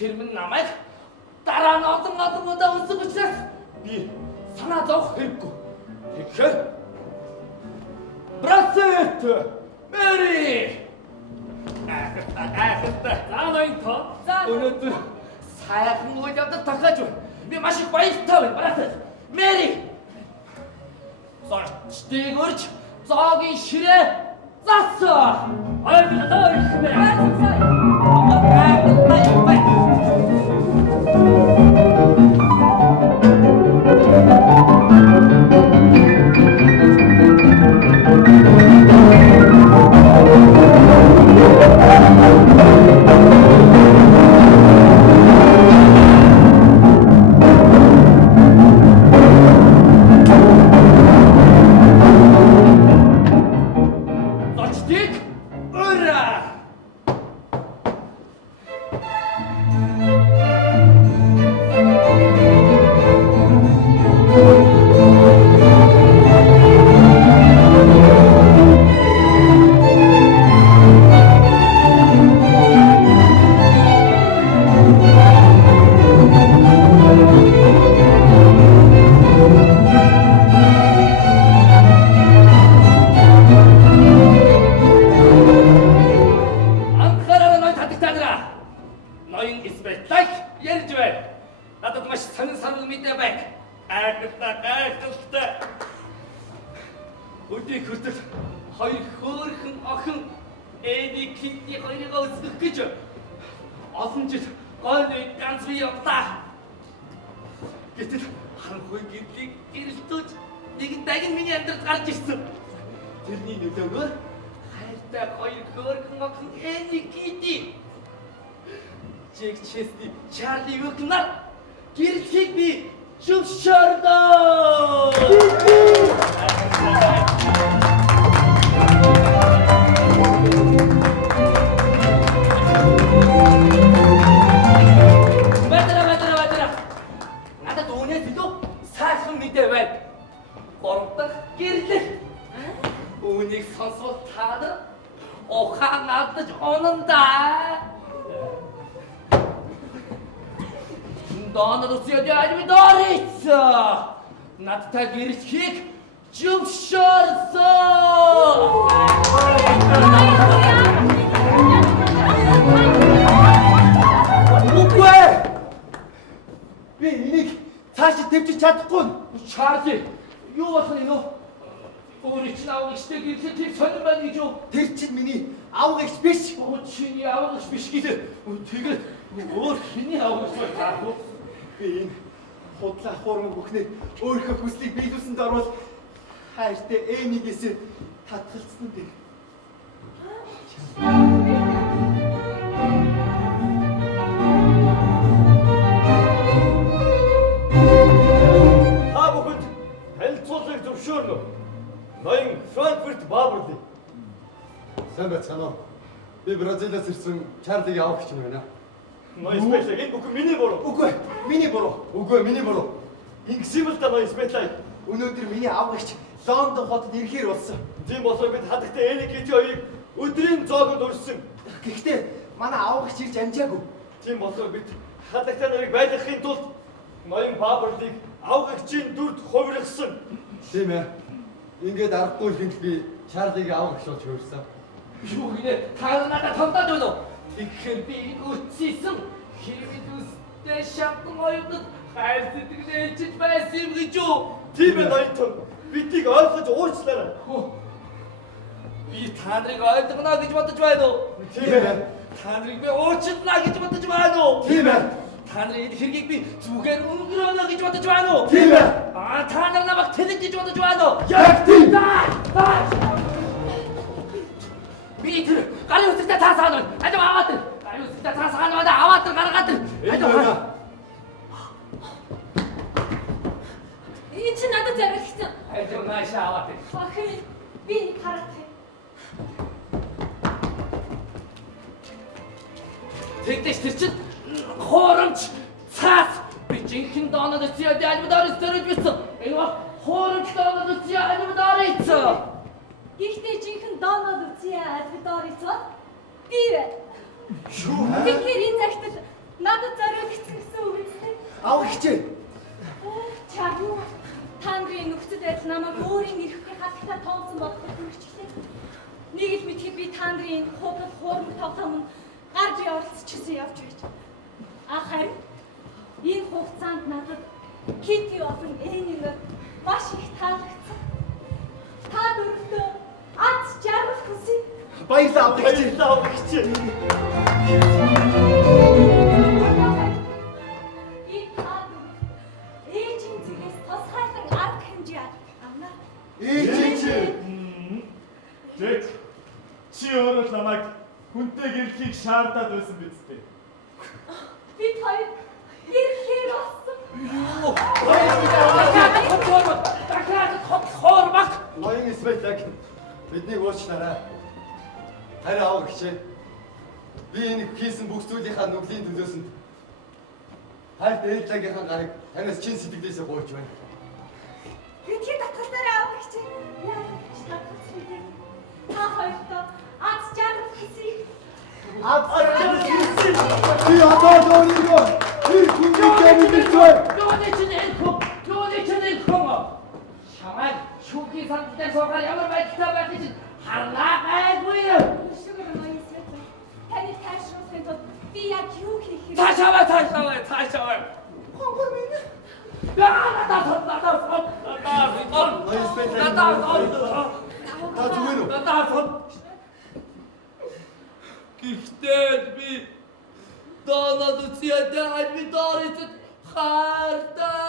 Тэр минь намайг дараа нь олон удаа үлсэх учраас би санаа зовох хэрэггүй. Тэгэхээр Брасет! Мэри! За ноён тоо. Өнөөдөр сайхан үйл явдал тохиож байна. Би маш их баяртай байна. Брасет! Мэри! Зочдыг өрж зоогийн ширээ засаа! Ойлголоо ихмээ. Өдний хүртэл хоёр хөөрхөн охин Эди Кинти хоёроо үзэх гэж олон жил гойны ганц бие явлаа. Гэтэл харанхуй гэрлийг гэрэлтүүж нэгэн дагин миний амьдралд гарч ирсэн. Тэрний нөлөөгөөр хайртай хоёр хөөрхөн охин Эди Кинти Жек Чести Чарли Вукнар гэрэлхийг би зөвшөөрдөө. Надад өнөөдөр илүү сайхан мэдээ байна. Гуравдах гэрлэх. Үүнийг сонсвол та нар ухаан алдаж онондаа. Донор үсэд яагаад дорич? Надтай гэрлэхийг Үгүй! Би энийг цааш төвчж чадахгүй. Чарли, юу болох юм бэ? Өөрийн чинь аав ихтэй гэрлээ тэр сонирн байна гэж юу? Тэр чинь миний аав эгч биш. Чиний аав эгч биш гэдэг. Тэгээд өөр хэний аав эгч вэ? Би энэ худлаа хуурмаг бүхнийг өөрийнхөө хүслийг биелүүлсэнд орвол хайртай Эмигээс татгалцсан дээ. Та бүхэнд танилцуулгыг зөвшөөрнө. Ноён Франкфурт Баабурли. Сайн байцгаана уу? Би Бразилиас ирсэн Чарлигийн аав гэж байна. Ноён Спетлаг энэ бүхэн миний буруу. Үгүй, миний буруу. Үгүй, миний буруу. Ингэсэн л да ноён Спетлаг. Өнөөдөр миний аав эгч Лондон хотод ирэхээр болсон. Тийм болохоор бид хадагтай Эникити хоёрыг өдрийн зоогод урьсан. Гэхдээ манай аав эгч ирж амжаагүй. Тийм болохоор бид хадагтай нарыг байлгахын тулд ноён Баабурлыг аав эгчийн дүрд хувиргасан. Тийм ээ. Ингээд аргагүй хинт би Чарлигийн аав эгч болж хөрсөн. Юу гинэ? Та надад томдоод байна уу? Тэгэхээр би үтсийсэн хэмэд үстэй шампан оюутнууд хайр сэтгэлээ ичиж байсан юм гэж юу? Тийм ээ ноён том. Бидийг ойлгож уучлаарай. Би та нарыг ойлгоно гэж бодож байна уу? Тийм ээ. Та нарыг би уучлана гэж бодож байна уу? Тийм ээ. Та нарын энэ хэргийг би зүгээр өнгөрөөнө гэж бодож байна уу? Тийм ээ. Та нар намайг тэлэг гэж бодож байна уу? Яг тийм. Би тэр гарын үсэгтэй та саана байна. Ажим аваад. Ари үстэй цаасгаанаа аваад гаргаад. Энэ байна. Энэ чи надад зориулсан. Ари нааш аваад. Охин би нэг харах. Тэгдэж тэр чинь хуурамч цаас би жинхэнэ доонод зяа альбадаар стөрөж битсэн. Энэ бол хуурамч доонод зяа альбадаар ийцээ. Гэхдээ жинхэнэ доонод зяа альбадаар ийцээ. Би байна. Шүү. Тэгэхээр энэ цагт надад зориулсан гэсэн үг үстэй. Авах хичээ. Чагуу тангын нөхцөл байдал намайг өөрийн ирэхгүй хатагтаа тоонсон болохыг хүрчихлээ. Нэг л мэдхэд би тангын худал хуурмаг тоглоомд гар би оролцчихсан явж байж. Харин энэ хугацаанд надад Кити болон Эниг маш их таалагдсан. Та дөрөвдөө аз жаргал хүсье. Баярлалаа авах хичээ. Баярлалаа авах хичээ. Жек, чи өөрөө л намайг хүнтэй гэрлэхийг шаардаад байсан биз дээ. Бид хоёр гэрхээр болсон. Дахиад хормаг. Ноён Испетлаг биднийг уучлаарай. Харин авах хичээ. Би энэ хийсэн бүх зүйлийнхаа нүглийн төлөөсөнд хайр дээдлагийнхаа гарыг танаас чин сэтгэлээсээ гуйж байна. Бидний татгалзаараа авах хичээ. Яа, та хоёртоо аз жаргал хийх. Би одоо дөрөнгөө тэр хүнтэй мэдчихвээ. Юуны чинь шамаа шүүхийн сандтай суугаар ямар байдалтай байх гэж харлаа гайгүй. Шүгэр маяс яа. Таны таашруулахын тулд би яг юу хийх вэ? Таашаа. Хонгор минь. Надад. Та зүгээр үү? Гэхдээ би доонод үсээд альбидорит хартаа.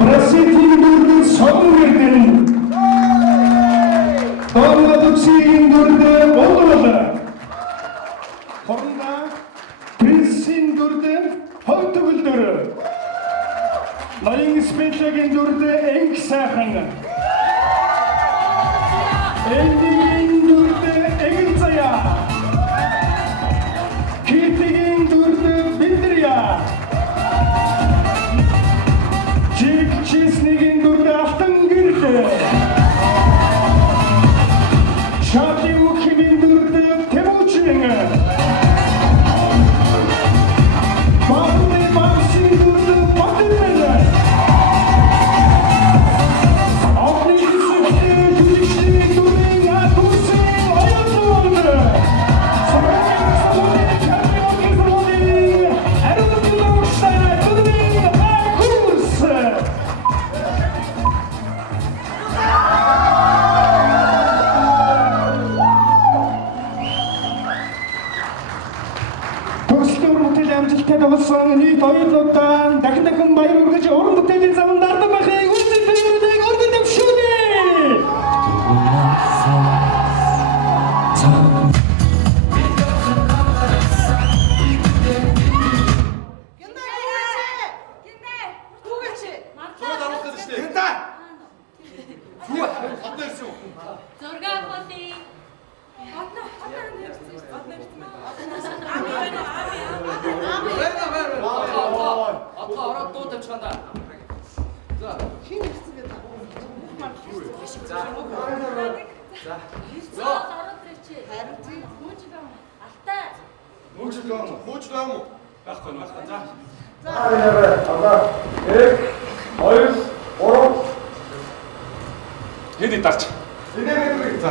Brassetin durdu son verdin. Гэрээслийн дүрд хой төгөлдөр. Ноён специалийн дүрд энх сайхан. Эндийн дүрд эгэн заяа. Китигийн дүрд биндрия. Чиг чиснигийн дүрд алтан гэрэл. Шати мухигийн дүрд тэмүүчин. Бабны бамсын дүрд батэрэл. Авны хэсэгтээ жүжигчдийн дүрийн атусын оюутнууд. Сорокийн салууны чемпионын салууны ариутгын ууштай дүрийн акус. Төсөл бүтээл амжилттай болсон нийт оюутнуудаа дахин баяр хүргэж уран бүтээлийн замд ардан байхыг үзэж баярлалыг өргөн дэвшүүлье. Зураг авахлаа. Одоо ороод дуу тавьчихана. За. Хин ирсэн гэдэг. За. Ороод ирчээ. Харин тийм хүүжил юм. Алтай. Хөөж байгаа юм уу? Байхгүй. За. Хэд дарч. За.